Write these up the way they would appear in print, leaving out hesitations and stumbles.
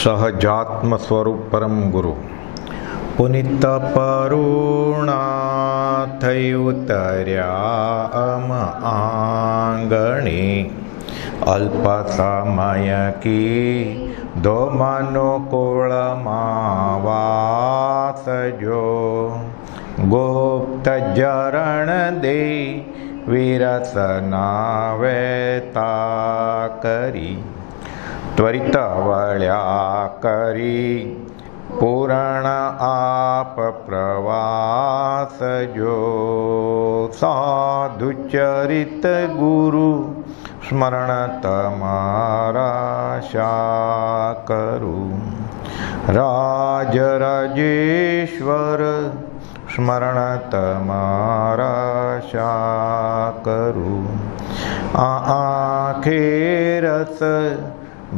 સહજાત્મ સ્વરૂપ પરમ ગુરુ પુનિત પરુણા થઈ ઉતર્યા અમ આંગણે અલ્પ સમય કી ધો મનુકુળમાં વાસજો ગુપ્ત જરણ દે વિરસના વેતા કરી ત્વરિત વળ્યા કરી પૂરણ આપ પ્રવાસ જો સાધુ ચરિત ગુરુ સ્મરણ તમારા શા કરું રાજ રાજેશ્વર સ્મરણ તમારા શા કરું આંખે રસ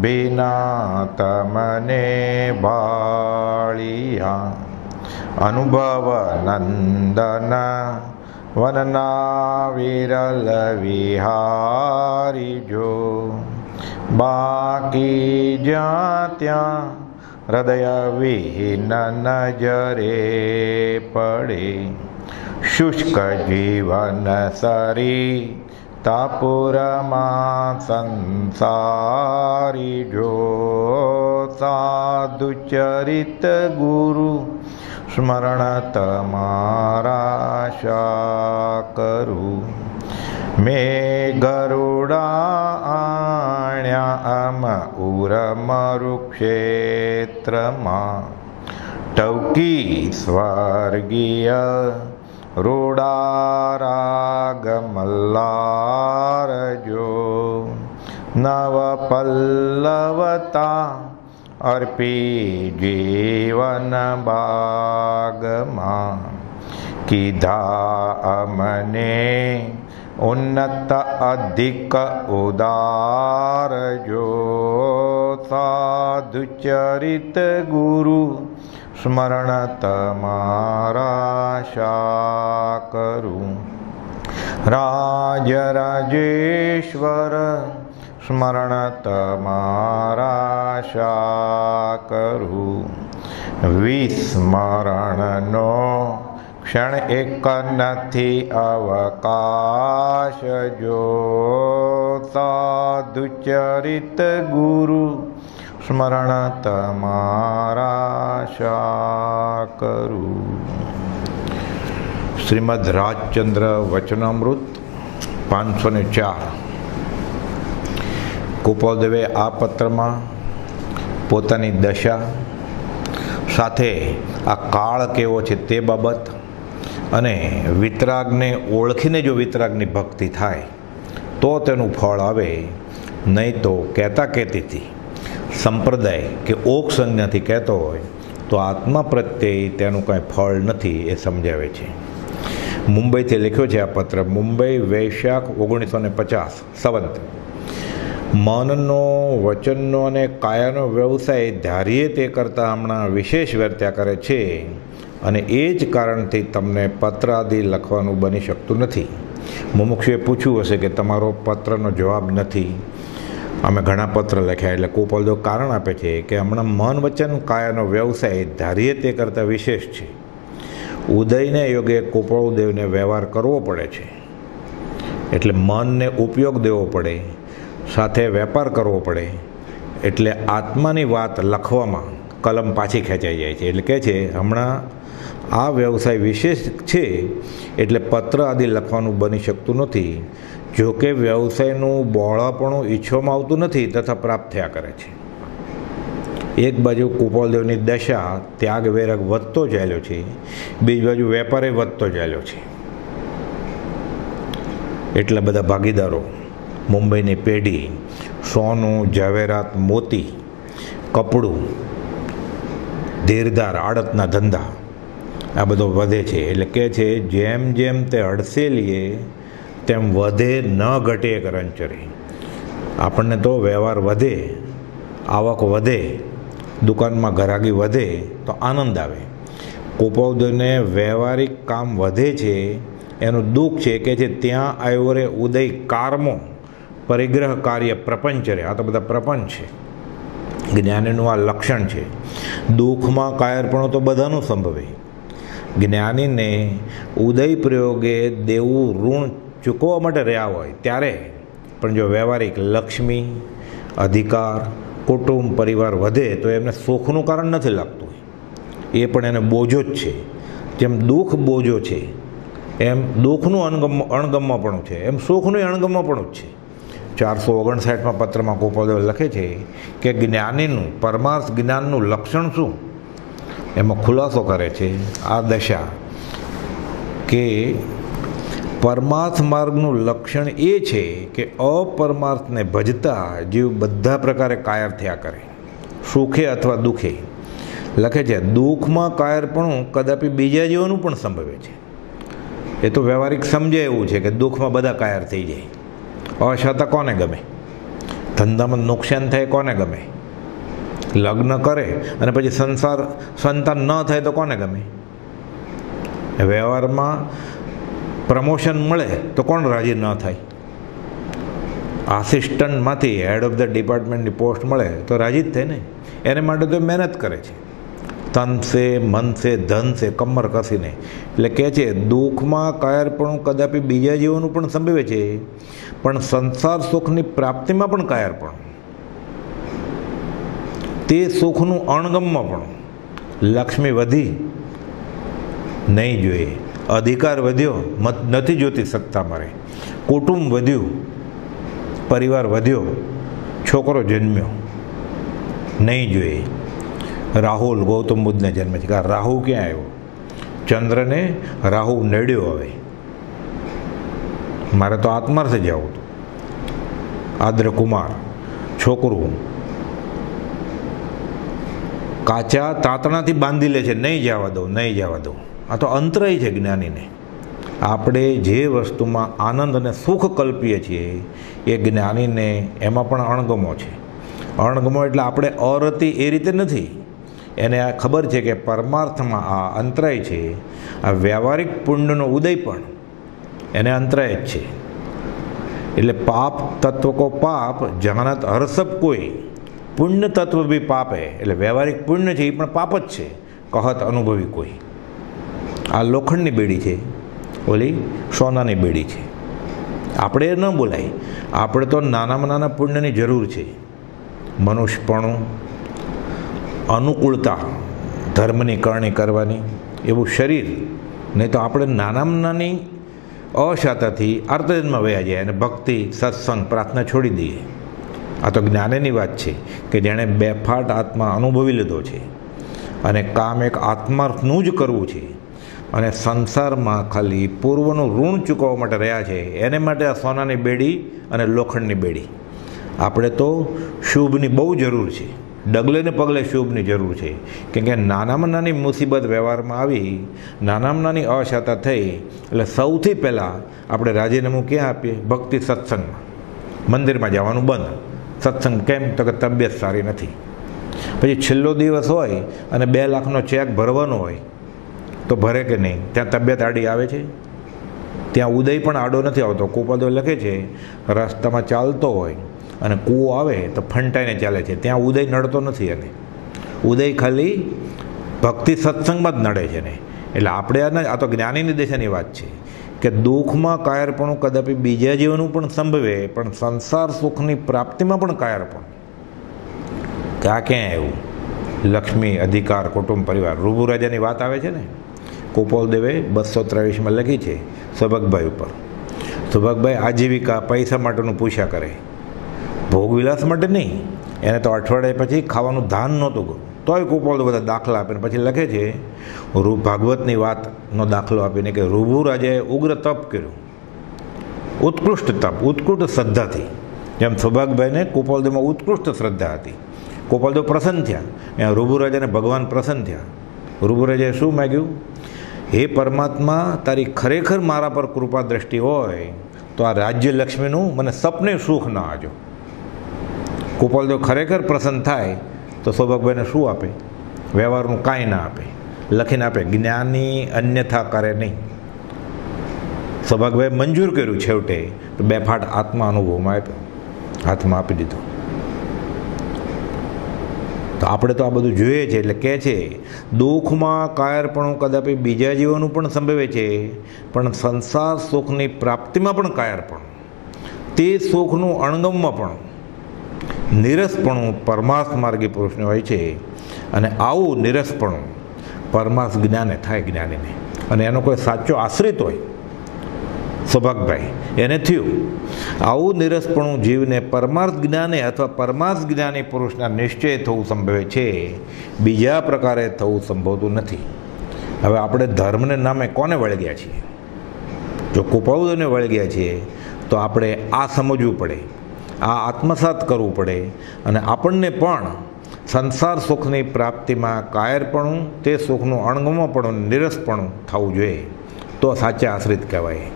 બિના તમને ભાળિયા અનુભવ નંદન વનના વિરલ વિહારી જો બાકી જ્યાં ત્યાં હૃદય વિહીન નજરે પડે શુષ્ક જીવન સરી તાપુરમાં સંસારી જો સાધુ ચરિત ગુરુ સ્મરણ તમારા શા કરું મેં ગરુડા આણ્યા અમ ઉરમરુ ક્ષેત્રમાં ટવકી સ્વર્ગીય રૂડા રાગ મલ્લાર જો નવ પલ્લવતા અર્પી જીવન બાગમાં કીધા અમને ઉન્નત અધિક ઉદાર જો સાધુ ચરિત ગુરુ સ્મરણ તમારા શા કરું રાજ રાજેશ્વર સ્મરણ તમારા શા કરું વિસ્મરણનો ક્ષણ એક નથી અવકાશ જો સાધુ ચરિત ગુરુ સ્મરણ તમારા શા કરું. શ્રીમદ રાજચંદ્ર વચનામૃત 504. ગોપાલદેવે આ પત્રમાં પોતાની દશા સાથે આ કાળ કેવો છે તે બાબત અને વિતરાગને ઓળખીને જો વિતરાગની ભક્તિ થાય તો તેનું ફળ આવે, નહીં તો કહેતા કહેતીથી સંપ્રદાય કે ઓક સંજ્ઞાથી કહેતો હોય તો આત્મા પ્રત્યે તેનું કાંઈ ફળ નથી એ સમજાવે છે. મુંબઈથી લખ્યો છે આ પત્ર. મુંબઈ, વૈશાખ 1950 સંવત. મનનો, વચનનો અને કાયાનો વ્યવસાય ધારીએ તે કરતાં હમણાં વિશેષ વર્ત્યા કરે છે અને એ જ કારણથી તમને પત્ર આદિ લખવાનું બની શકતું નથી. મુમુક્ષુએ પૂછ્યું હશે કે તમારો પત્રનો જવાબ નથી, અમે ઘણા પત્ર લખ્યા. એટલે ગોપાલદેવ કારણ આપે છે કે હમણાં મન વચન કાયાનો વ્યવસાય ધારીએ તે કરતાં વિશેષ છે. ઉદયને યોગે ગોપાલદેવને વ્યવહાર કરવો પડે છે, એટલે મનને ઉપયોગ દેવો પડે, સાથે વેપાર કરવો પડે, એટલે આત્માની વાત લખવામાં કલમ પાછી ખેંચાઈ જાય છે. એટલે કહે છે હમણાં આ વ્યવસાય વિશેષ છે એટલે પત્ર આદિ લખવાનું બની શકતું નથી. જોકે વ્યવસાયનું બહોળાપણું ઈચ્છવામાં આવતું નથી તથા પ્રાપ્ત થયા કરે છે. એક બાજુ ગોપાલદેવની દશા ત્યાગ વૈરાગ વધતો ચાલ્યો છે, બીજી બાજુ વેપારે વધતો ચાલ્યો છે. એટલા બધા ભાગીદારો, મુંબઈની પેઢી, સોનું, ઝવેરાત, મોતી, કપડું, ધીરધાર, આડતના ધંધા, આ બધો વધે છે. એટલે કહે છે જેમ જેમ તે હડસેલીએ તેમ વધે ન ઘટે એક રંચરી. આપણને તો વ્યવહાર વધે, આવક વધે, દુકાનમાં ઘરાગી વધે તો આનંદ આવે. ગોપાલદેવને વ્યવહારિક કામ વધે છે એનું દુઃખ છે કે જે ત્યાં આવ્યો રે ઉદય કારમો પરિગ્રહ કાર્ય પ્રપંચ રે. આ તો બધા પ્રપંચ છે. જ્ઞાનીનું આ લક્ષણ છે. દુઃખમાં કાયરપણું તો બધાનું સંભવે. જ્ઞાનીને ઉદય પ્રયોગે દેવું ઋણ ચૂકવવા માટે રહ્યા હોય ત્યારે પણ જો વ્યવહારિક લક્ષ્મી, અધિકાર, કુટુંબ, પરિવાર વધે તો એમને સુખનું કારણ નથી લાગતું. એ પણ એને બોજો જ છે. જેમ દુઃખ બોજો છે એમ દુઃખનું અણગમવાપણું છે, એમ સુખનું અણગમવાપણું જ છે. 459માં પત્રમાં ગોપાલદેવ લખે છે કે જ્ઞાનીનું પરમાર્થ જ્ઞાનનું લક્ષણ શું, એમાં ખુલાસો કરે છે આ દશા કે પરમાર્થ માર્ગનું લક્ષણ એ છે કે અપરમાર્થને ભજતા જીવ બધા પ્રકારે કાયર થયા કરે, સુખે અથવા દુઃખે. લખે છે દુઃખમાં કાયરપણું કદાપી બીજા જીવોનું પણ સંભવે છે. એ તો વ્યવહારિક સમજે એવું છે કે દુઃખમાં બધા કાયર થઈ જાય. અશતા કોને ગમે? ધંધામાં નુકસાન થાય કોને ગમે? લગ્ન કરે અને પછી સંતાન ન થાય તો કોને ગમે? વ્યવહારમાં પ્રમોશન મળે તો કોણ રાજી ન થાય? આસિસ્ટન્ટમાંથી હેડ ઓફ ધ ડિપાર્ટમેન્ટની પોસ્ટ મળે તો રાજી જ થાય ને. એને માટે તો મહેનત કરે છે, તન છે, મન છે, ધન છે, કમર કસીને. એટલે કહે છે દુઃખમાં કાયરપણું કદાપી બીજા જીવોનું પણ સંભવે છે, પણ સંસાર સુખની પ્રાપ્તિમાં પણ કાયરપણું, તે સુખનું અણગમમાં પણ. લક્ષ્મી વધી નહીં જોઈએ, અધિકાર વધ્યો નથી જોતી સત્તા મારે, કુટુંબ વધ્યું, પરિવાર વધ્યો, છોકરો જન્મ્યો નહીં જોઈએ. રાહુલ ગૌતમ બુદ્ધને જન્મે છે કે રાહુ ક્યાં આવ્યો? ચંદ્રને રાહુ નડ્યો. હવે મારે તો આત્માર્થે જવું હતું. આદ્ર કુમાર છોકરું કાચા તાતણાથી બાંધી લે છે, નહીં જવા દઉં, નહીં જવા દઉં. આ તો અંતરાય છે જ્ઞાનીને. આપણે જે વસ્તુમાં આનંદ અને સુખ કલ્પીએ છીએ એ જ્ઞાનીને એમાં પણ અણગમો છે. અણગમો એટલે આપણે અરતિ એ રીતે નથી. એને આ ખબર છે કે પરમાર્થમાં આ અંતરાય છે. આ વ્યવહારિક પુણ્યનો ઉદય પણ એને અંતરાય જ છે. એટલે પાપ તત્વ કો પાપ જહાનત હરસબ કોઈ, પુણ્ય તત્વ બી પાપ હે. એટલે વ્યવહારિક પુણ્ય છે એ પણ પાપ જ છે, કહત અનુભવી કોઈ. આ લોખંડની બેડી છે, ઓલી સોનાની બેડી છે. આપણે ન બોલાય. આપણે તો નાનામાં નાના પુણ્યની જરૂર છે. મનુષ્યપણું, અનુકૂળતા, ધર્મની કરણી કરવાની, એવું શરીર. નહીં તો આપણે નાનામાં નાની અશાતાથી આર્તજન્મમાં વયા જાય અને ભક્તિ, સત્સંગ, પ્રાર્થના છોડી દઈએ. આ તો જ્ઞાનની વાત છે કે જેણે બેફાટ આત્મા અનુભવી લીધો છે અને કામ એક આત્માર્થનું જ કરવું છે અને સંસારમાં ખાલી પૂર્વનું ઋણ ચૂકવવા માટે રહ્યા છે. એને માટે આ સોનાની બેડી અને લોખંડની બેડી. આપણે તો શુભની બહુ જરૂર છે, ડગલે ને પગલે શુભની જરૂર છે. કેમ કે નાનામાં નાની મુસીબત વ્યવહારમાં આવી, નાનામાં નાની અશાતા થઈ એટલે સૌથી પહેલાં આપણે રાજીનામું ક્યાં આપીએ? ભક્તિ સત્સંગમાં. મંદિરમાં જવાનું બંધ. સત્સંગ કેમ? તો કે તબિયત સારી નથી. પછી છેલ્લો દિવસ હોય અને 2 લાખનો ચેક ભરવાનો હોય તો ભરે કે નહીં? ત્યાં તબિયત આડી આવે છે? ત્યાં ઉદય પણ આડો નથી આવતો. ગોપાલદેવ લખે છે રસ્તામાં ચાલતો હોય અને કૂવો આવે તો ફંટાઈને ચાલે છે, ત્યાં ઉદય નડતો નથી. એને ઉદય ખાલી ભક્તિ સત્સંગમાં જ નડે છે ને. એટલે આપણે આ તો જ્ઞાનીની દિશાની વાત છે કે દુઃખમાં કાયરપણું કદાપી બીજા જીવનું પણ સંભવે, પણ સંસાર સુખની પ્રાપ્તિમાં પણ કાયરપણ. કે આ ક્યાં આવ્યું? લક્ષ્મી, અધિકાર, કુટુંબ, પરિવાર. રૂબુ રાજાની વાત આવે છે ને. ગોપાલદેવે 223માં લખી છે સુભગભાઈ ઉપર. સુભગભાઈ આજીવિકા, પૈસા માટેનું પૂછ્યા કરે, ભોગવિલાસ માટે નહીં. એને તો અઠવાડિયા પછી ખાવાનું ધાન નહોતું ગયું, તોય ગોપાલદેવ બધા દાખલા આપીને પછી લખે છે ભાગવતની વાતનો દાખલો આપીને કે રૂબુ રાજાએ ઉગ્ર તપ કર્યું, ઉત્કૃષ્ટ તપ, ઉત્કૃષ્ટ શ્રદ્ધાથી. જેમ સુભાગભાઈને ગોપાલદેવમાં ઉત્કૃષ્ટ શ્રદ્ધા હતી. ગોપાલદેવ પ્રસન્ન થયા. અહીંયા રૂબુ રાજાને ભગવાન પ્રસન્ન થયા. રૂબુ રાજાએ શું માગ્યું? હે પરમાત્મા, તારી ખરેખર મારા પર કૃપા દ્રષ્ટિ હોય તો આ રાજ્ય લક્ષ્મીનું મને સપને સુખ ના આજો. ગોપાલદેવ ખરેખર પ્રસન્ન થાય તો સૌભાગભાઈને શું આપે? વ્યવહારનું કાંઈ ના આપે, લખીને આપે. જ્ઞાની અન્યથા કરે નહીં. સૌભાગભાઈ મંજૂર કર્યું. છેવટે તો 2 ફાટ આત્મા અનુભવમાં આપ્યો, હાથમાં આપી દીધો. તો આપણે તો આ બધું જોઈએ છે. એટલે કહે છે દુઃખમાં કાયરપણું કદાપી બીજા જીવોનું પણ સંભવે છે, પણ સંસાર સુખની પ્રાપ્તિમાં પણ કાયરપણું, તે સુખનું અણગમમાં પણ નિરસપણું પરમાર્થ માર્ગી પુરુષને હોય છે. અને આવું નિરસપણું પરમાર્થ જ્ઞાને થાય જ્ઞાનીને, અને એનો કોઈ સાચો આશ્રિત હોય સૌભાગભાઈ એને થયું. આવું નિરસપણું જીવને પરમાર્થ જ્ઞાને અથવા પરમાર્થ જ્ઞાની પુરુષના નિશ્ચય થવું સંભવે છે, બીજા પ્રકારે થવું સંભવતું નથી. હવે આપણે ધર્મને નામે કોને વળગ્યા છીએ? જો કુપાઉદોને વળગ્યા છીએ તો આપણે આ સમજવું પડે, આ આત્મસાત કરવું પડે, અને આપણને પણ સંસાર સુખની પ્રાપ્તિમાં કાયરપણું, તે સુખનું અણગમપણું, નિરસપણું થવું જોઈએ, તો સાચા આશ્રિત કહેવાય.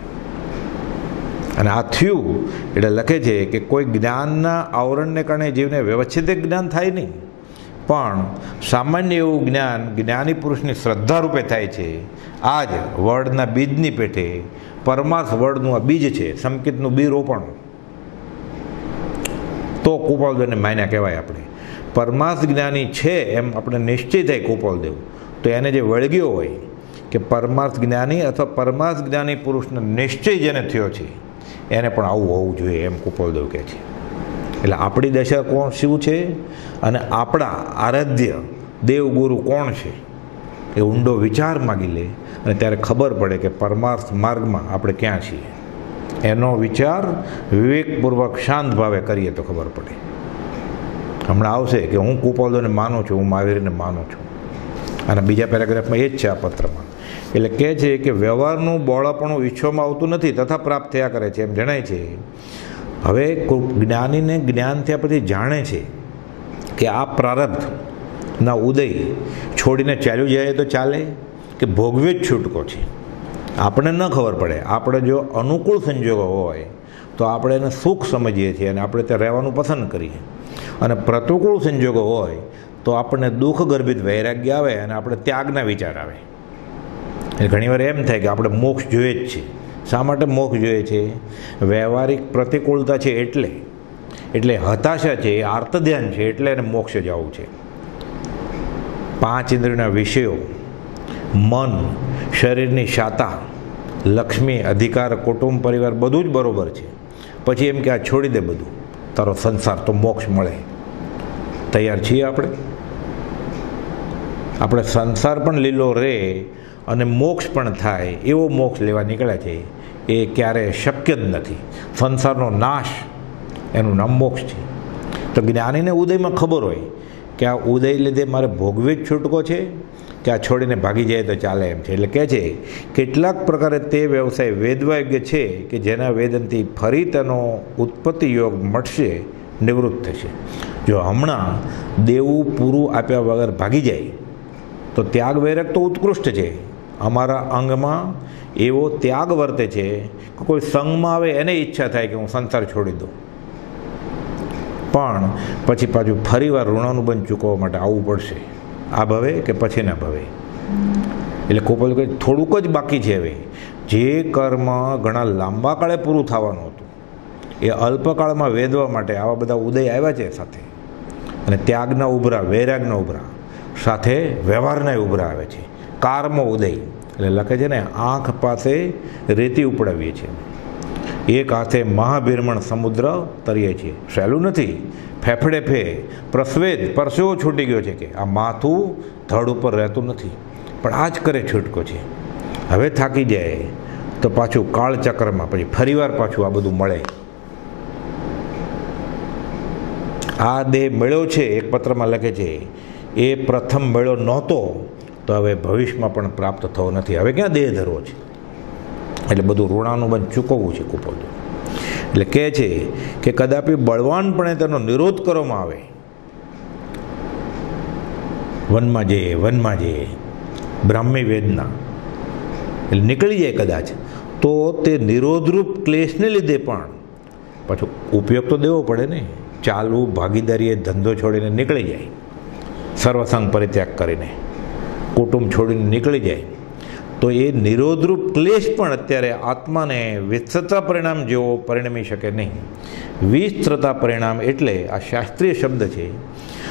અને આ થયું એટલે લખે છે કે કોઈ જ્ઞાનના આવરણને કારણે જીવને વ્યવસ્થિત જ્ઞાન થાય નહીં, પણ સામાન્ય એવું જ્ઞાન જ્ઞાની પુરુષની શ્રદ્ધા રૂપે થાય છે. આ જ વડના બીજની પેઠે પરમાર્થ વડનું આ બીજ છે, સંકેતનું બી રોપણ, તો કુપાલદેવને માન્યા કહેવાય. આપણે પરમાર્થ જ્ઞાની છે એમ આપણે નિશ્ચય થાય કુપાલદેવ, તો એને જે વળગ્યો હોય કે પરમાર્થ જ્ઞાની અથવા પરમાર્થ જ્ઞાની પુરુષનો નિશ્ચય જેને થયો છે એને પણ આવું હોવું જોઈએ, એમ કુપાલદેવ કહે છે. એટલે આપણી દશા કોણ શું છે અને આપણા આરાધ્ય દેવગુરુ કોણ છે એ ઊંડો વિચાર માગી લે, અને ત્યારે ખબર પડે કે પરમાર્થ માર્ગમાં આપણે ક્યાં છીએ. એનો વિચાર વિવેકપૂર્વક શાંત ભાવે કરીએ તો ખબર પડે. હમણાં આવશે કે હું કુપાલદેવને માનું છું, હું મહાવીરને માનું છું, અને બીજા પેરેગ્રાફમાં એ જ છે આ પત્રમાં. એટલે કહે છે કે વ્યવહારનું બહોળાપણું ઈચ્છવામાં આવતું નથી તથા પ્રાપ્ત થયા કરે છે, એમ જણાય છે. હવે જ્ઞાનીને જ્ઞાન થયા પછી જાણે છે કે આ પ્રારબ્ધના ઉદય છોડીને ચાલ્યું જાય તો ચાલે, કે ભોગવે જ છૂટકો છે. આપણે ન ખબર પડે. આપણે જો અનુકૂળ સંજોગો હોય તો આપણે એને સુખ સમજીએ છીએ અને આપણે ત્યાં રહેવાનું પસંદ કરીએ, અને પ્રતિકૂળ સંજોગો હોય તો આપણને દુઃખ ગર્ભિત વૈરાગ્ય આવે અને આપણે ત્યાગના વિચાર આવે. ઘણીવાર એમ થાય કે આપણે મોક્ષ જોઈએ જ છે. શા માટે મોક્ષ જોઈએ છે? વ્યવહારિક પ્રતિકૂળતા છે એટલે હતાશા છે, આર્તધ્યાન છે, એટલે એને મોક્ષ જવું છે. 5 ઇન્દ્રિયના વિષયો, મન, શરીરની શાતા, લક્ષ્મી, અધિકાર, કુટુંબ, પરિવાર બધું જ બરોબર છે. પછી એમ કે આ છોડી દે બધું, તારો સંસાર તો મોક્ષ મળે. તૈયાર છીએ આપણે? આપણે સંસાર પણ લીલો રહે અને મોક્ષ પણ થાય એવો મોક્ષ લેવા નીકળ્યા છે, એ ક્યારે શક્ય જ નથી. સંસારનો નાશ એનું નામ મોક્ષ છે. તો જ્ઞાનીને ઉદયમાં ખબર હોય કે આ ઉદય લીધે મારે ભોગવી જ છૂટકો છે કે આ છોડીને ભાગી જાય તો ચાલે એમ છે. એટલે કહે છે કેટલાક પ્રકારે તે વ્યવસાય વેદવાયોગ્ય છે કે જેના વેદનથી ફરી તેનો ઉત્પત્તિ યોગ મળશે, નિવૃત્ત થશે. જો હમણાં દેવું પૂરું આપ્યા વગર ભાગી જાય તો ત્યાગ વૈરાગ તો ઉત્કૃષ્ટ છે. અમારા અંગમાં એવો ત્યાગ વર્તે છે કે કોઈ સંગમાં આવે એને ઈચ્છા થાય કે હું સંસાર છોડી દઉં, પણ પછી પાછું ફરીવાર ઋણાનુબંધ ચૂકવવા માટે આવવું પડશે, આ ભવે કે પછીના ભવે. એટલે કોપલ કહે થોડુંક જ બાકી છે. હવે જે કર્મ ઘણા લાંબા કાળે પૂરું થવાનું હતું એ અલ્પકાળમાં વેદવા માટે આવા બધા ઉદય આવ્યા છે સાથે, અને ત્યાગના ઉભરા, વૈરાગના ઉભરા સાથે વ્યવહારના ઉભરા આવે છે. કારમો ઉદય એટલે લખે છે ને, આંખ પાસે રેતી ઉપડાવીએ છીએ, એક હાથે મહાભીરમણ સમુદ્ર તરીએ છીએ. સહેલું નથી. ફેફડે ફે પ્રસ્વેદ પરસેવો છૂટી ગયો છે કે આ માથું ધડ ઉપર રહેતું નથી, પણ આ જ કરે છૂટકો છે. હવે થાકી જાય તો પાછું કાળચક્રમાં પછી ફરીવાર પાછું આ બધું મળે. આ દેહ મેળ્યો છે, એક પત્રમાં લખે છે, એ પ્રથમ મેળો નહોતો તો હવે ભવિષ્યમાં પણ પ્રાપ્ત થવો નથી. હવે ક્યાં દેહ ધરવો છે? એટલે બધું ઋણાનુબંધ ચૂકવવું છે કુપાલદેવ. એટલે કહે છે કે કદાપી બળવાનપણે તેનો નિરોધ કરવામાં આવે, વનમાં જઈએ બ્રાહ્મી વેદના એટલે નીકળી જાય કદાચ, તો તે નિરોધરૂપ ક્લેશને લીધે પણ પાછો ઉપયોગ તો દેવો પડે ને. ચાલવું, ભાગીદારીએ ધંધો છોડીને નીકળી જાય, સર્વસંગ પરિત્યાગ કરીને કુટુંબ છોડીને નીકળી જાય, તો એ નિરોધરૂપ ક્લેશ પણ અત્યારે આત્માને વિસ્તૃતા પરિણામ જેવો પરિણમી શકે નહીં. વિસ્તૃતા પરિણામ એટલે આ શાસ્ત્રીય શબ્દ છે.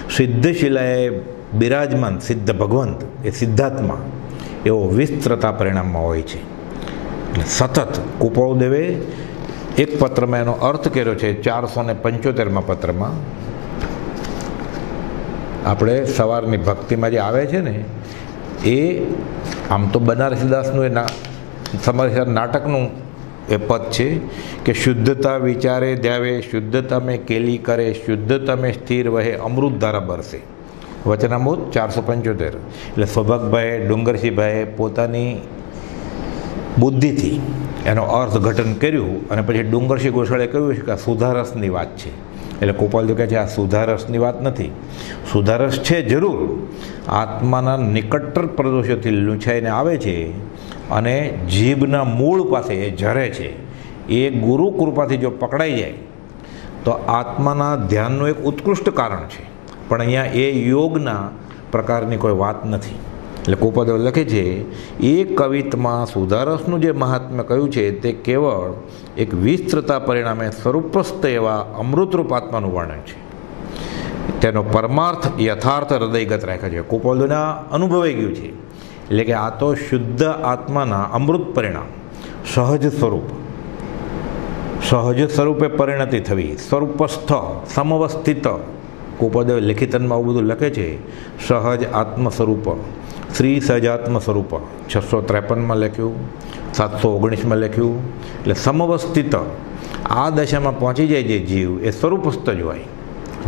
સિદ્ધશિલાએ બિરાજમાન સિદ્ધ ભગવંત એ સિદ્ધાત્મા એવો વિસ્તૃતા પરિણામમાં હોય છે. એટલે સતત કુપાળુદેવે એક પત્રમાં એનો અર્થ કર્યો છે. 475માં પત્રમાં આપણે સવારની ભક્તિમાં જે આવે છે ને, એ આમ તો બનારસીદાસનું એ સમરસર નાટકનું એ પદ છે કે શુદ્ધતા વિચારે ધ્યાવે, શુદ્ધતા મેં કેલી કરે, શુદ્ધતા મેં સ્થિર વહે, અમૃત ધારા બરસે. વચનામૃત 475. એટલે સૌભાગભાઈએ, ડુંગરસિંહભાઈએ પોતાની બુદ્ધિથી એનો અર્થઘટન કર્યું અને પછી ડુંગરસિંહ ગોસાળે કહ્યું છે કે આ સુધારસની વાત છે. એટલે ગોપાલજી કહે છે આ સુધારસની વાત નથી. સુધારસ છે જરૂર, આત્માના નિકટતર પ્રદોષોથી લૂંછાઈને આવે છે અને જીભના મૂળ પાસે એ ઝરે છે. એ ગુરુ કૃપાથી જો પકડાઈ જાય તો આત્માના ધ્યાનનું એક ઉત્કૃષ્ટ કારણ છે. પણ અહીંયા એ યોગના પ્રકારની કોઈ વાત નથી. એટલે કુપાદેવ લખે છે એ કવિતમાં સુધારસનું જે મહાત્મ્ય કહ્યું છે તે કેવળ એક વિસ્તૃતા પરિણામે સ્વરૂપસ્થ એવા અમૃતરૂપ આત્માનું વર્ણન છે. તેનો પરમાર્થ યથાર્થ હૃદયગત રાખે છે. કુપાદેવના અનુભવાઈ ગયું છે. એટલે કે આ તો શુદ્ધ આત્માના અમૃત પરિણામ, સહજ સ્વરૂપે પરિણતિ થવી, સ્વરૂપસ્થ, સમવસ્થિત. કુપાદેવ લિખિતનમાં આવું બધું લખે છે. સહજ આત્મ સ્વરૂપ, શ્રી સહજાત્મ સ્વરૂપ 653માં લખ્યું, 719માં લખ્યું. એટલે સમવસ્થિત આ દશામાં પહોંચી જાય જે જીવ એ સ્વરૂપસ્થ જ હોય.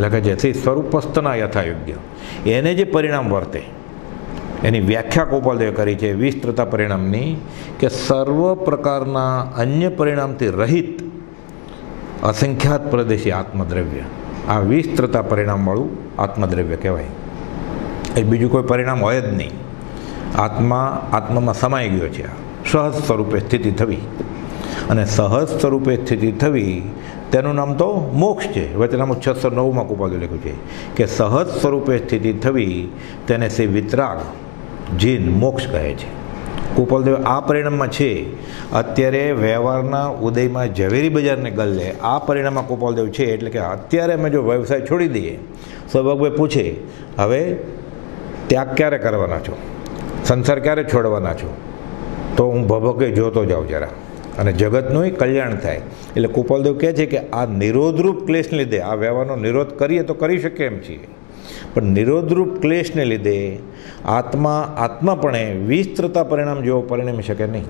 લખે છે શ્રી સ્વરૂપસ્થના યથાયોગ્ય એને જે પરિણામ વર્તે એની વ્યાખ્યા ગોપાલદેવે કરી છે વિસ્તૃતા પરિણામની, કે સર્વ પ્રકારના અન્ય પરિણામથી રહિત અસંખ્યાત પ્રદેશી આત્મદ્રવ્ય, આ વિસ્તૃતા પરિણામવાળું આત્મદ્રવ્ય કહેવાય. એ બીજું કોઈ પરિણામ હોય જ નહીં. આત્મામાં સમાઈ ગયો છે. આ સહજ સ્વરૂપે સ્થિતિ થવી, અને સહજ સ્વરૂપે સ્થિતિ થવી તેનું નામ તો મોક્ષ છે. વચનામૃત 609માં કુપાદેવે લખ્યું છે કે સહજ સ્વરૂપે સ્થિતિ થવી તેને શ્રી વિતરાગ જીન મોક્ષ કહે છે. કુપાલદેવ આ પરિણામમાં છે. અત્યારે વ્યવહારના ઉદયમાં ઝવેરી બજારને ગલ્લે આ પરિણામમાં કુપાલદેવ છે. એટલે કે અત્યારે અમે જો વ્યવસાય છોડી દઈએ, સૌભાગભાઈ પૂછે હવે ત્યાગ ક્યારે કરવાના છો, સંસાર ક્યારે છોડવાના છો, તો હું ભભકે જોતો જાઉં જરા, અને જગતનું કલ્યાણ થાય. એટલે કુપાલદેવ કહે છે કે આ નિરોધરૂપ ક્લેશને લીધે આ વ્યવહારનો નિરોધ કરીએ તો કરી શકીએ એમ છીએ, પણ નિરોધરૂપ ક્લેશને લીધે આત્માપણે વિસ્તૃતા પરિણામ જેવો પરિણમી શકે નહીં.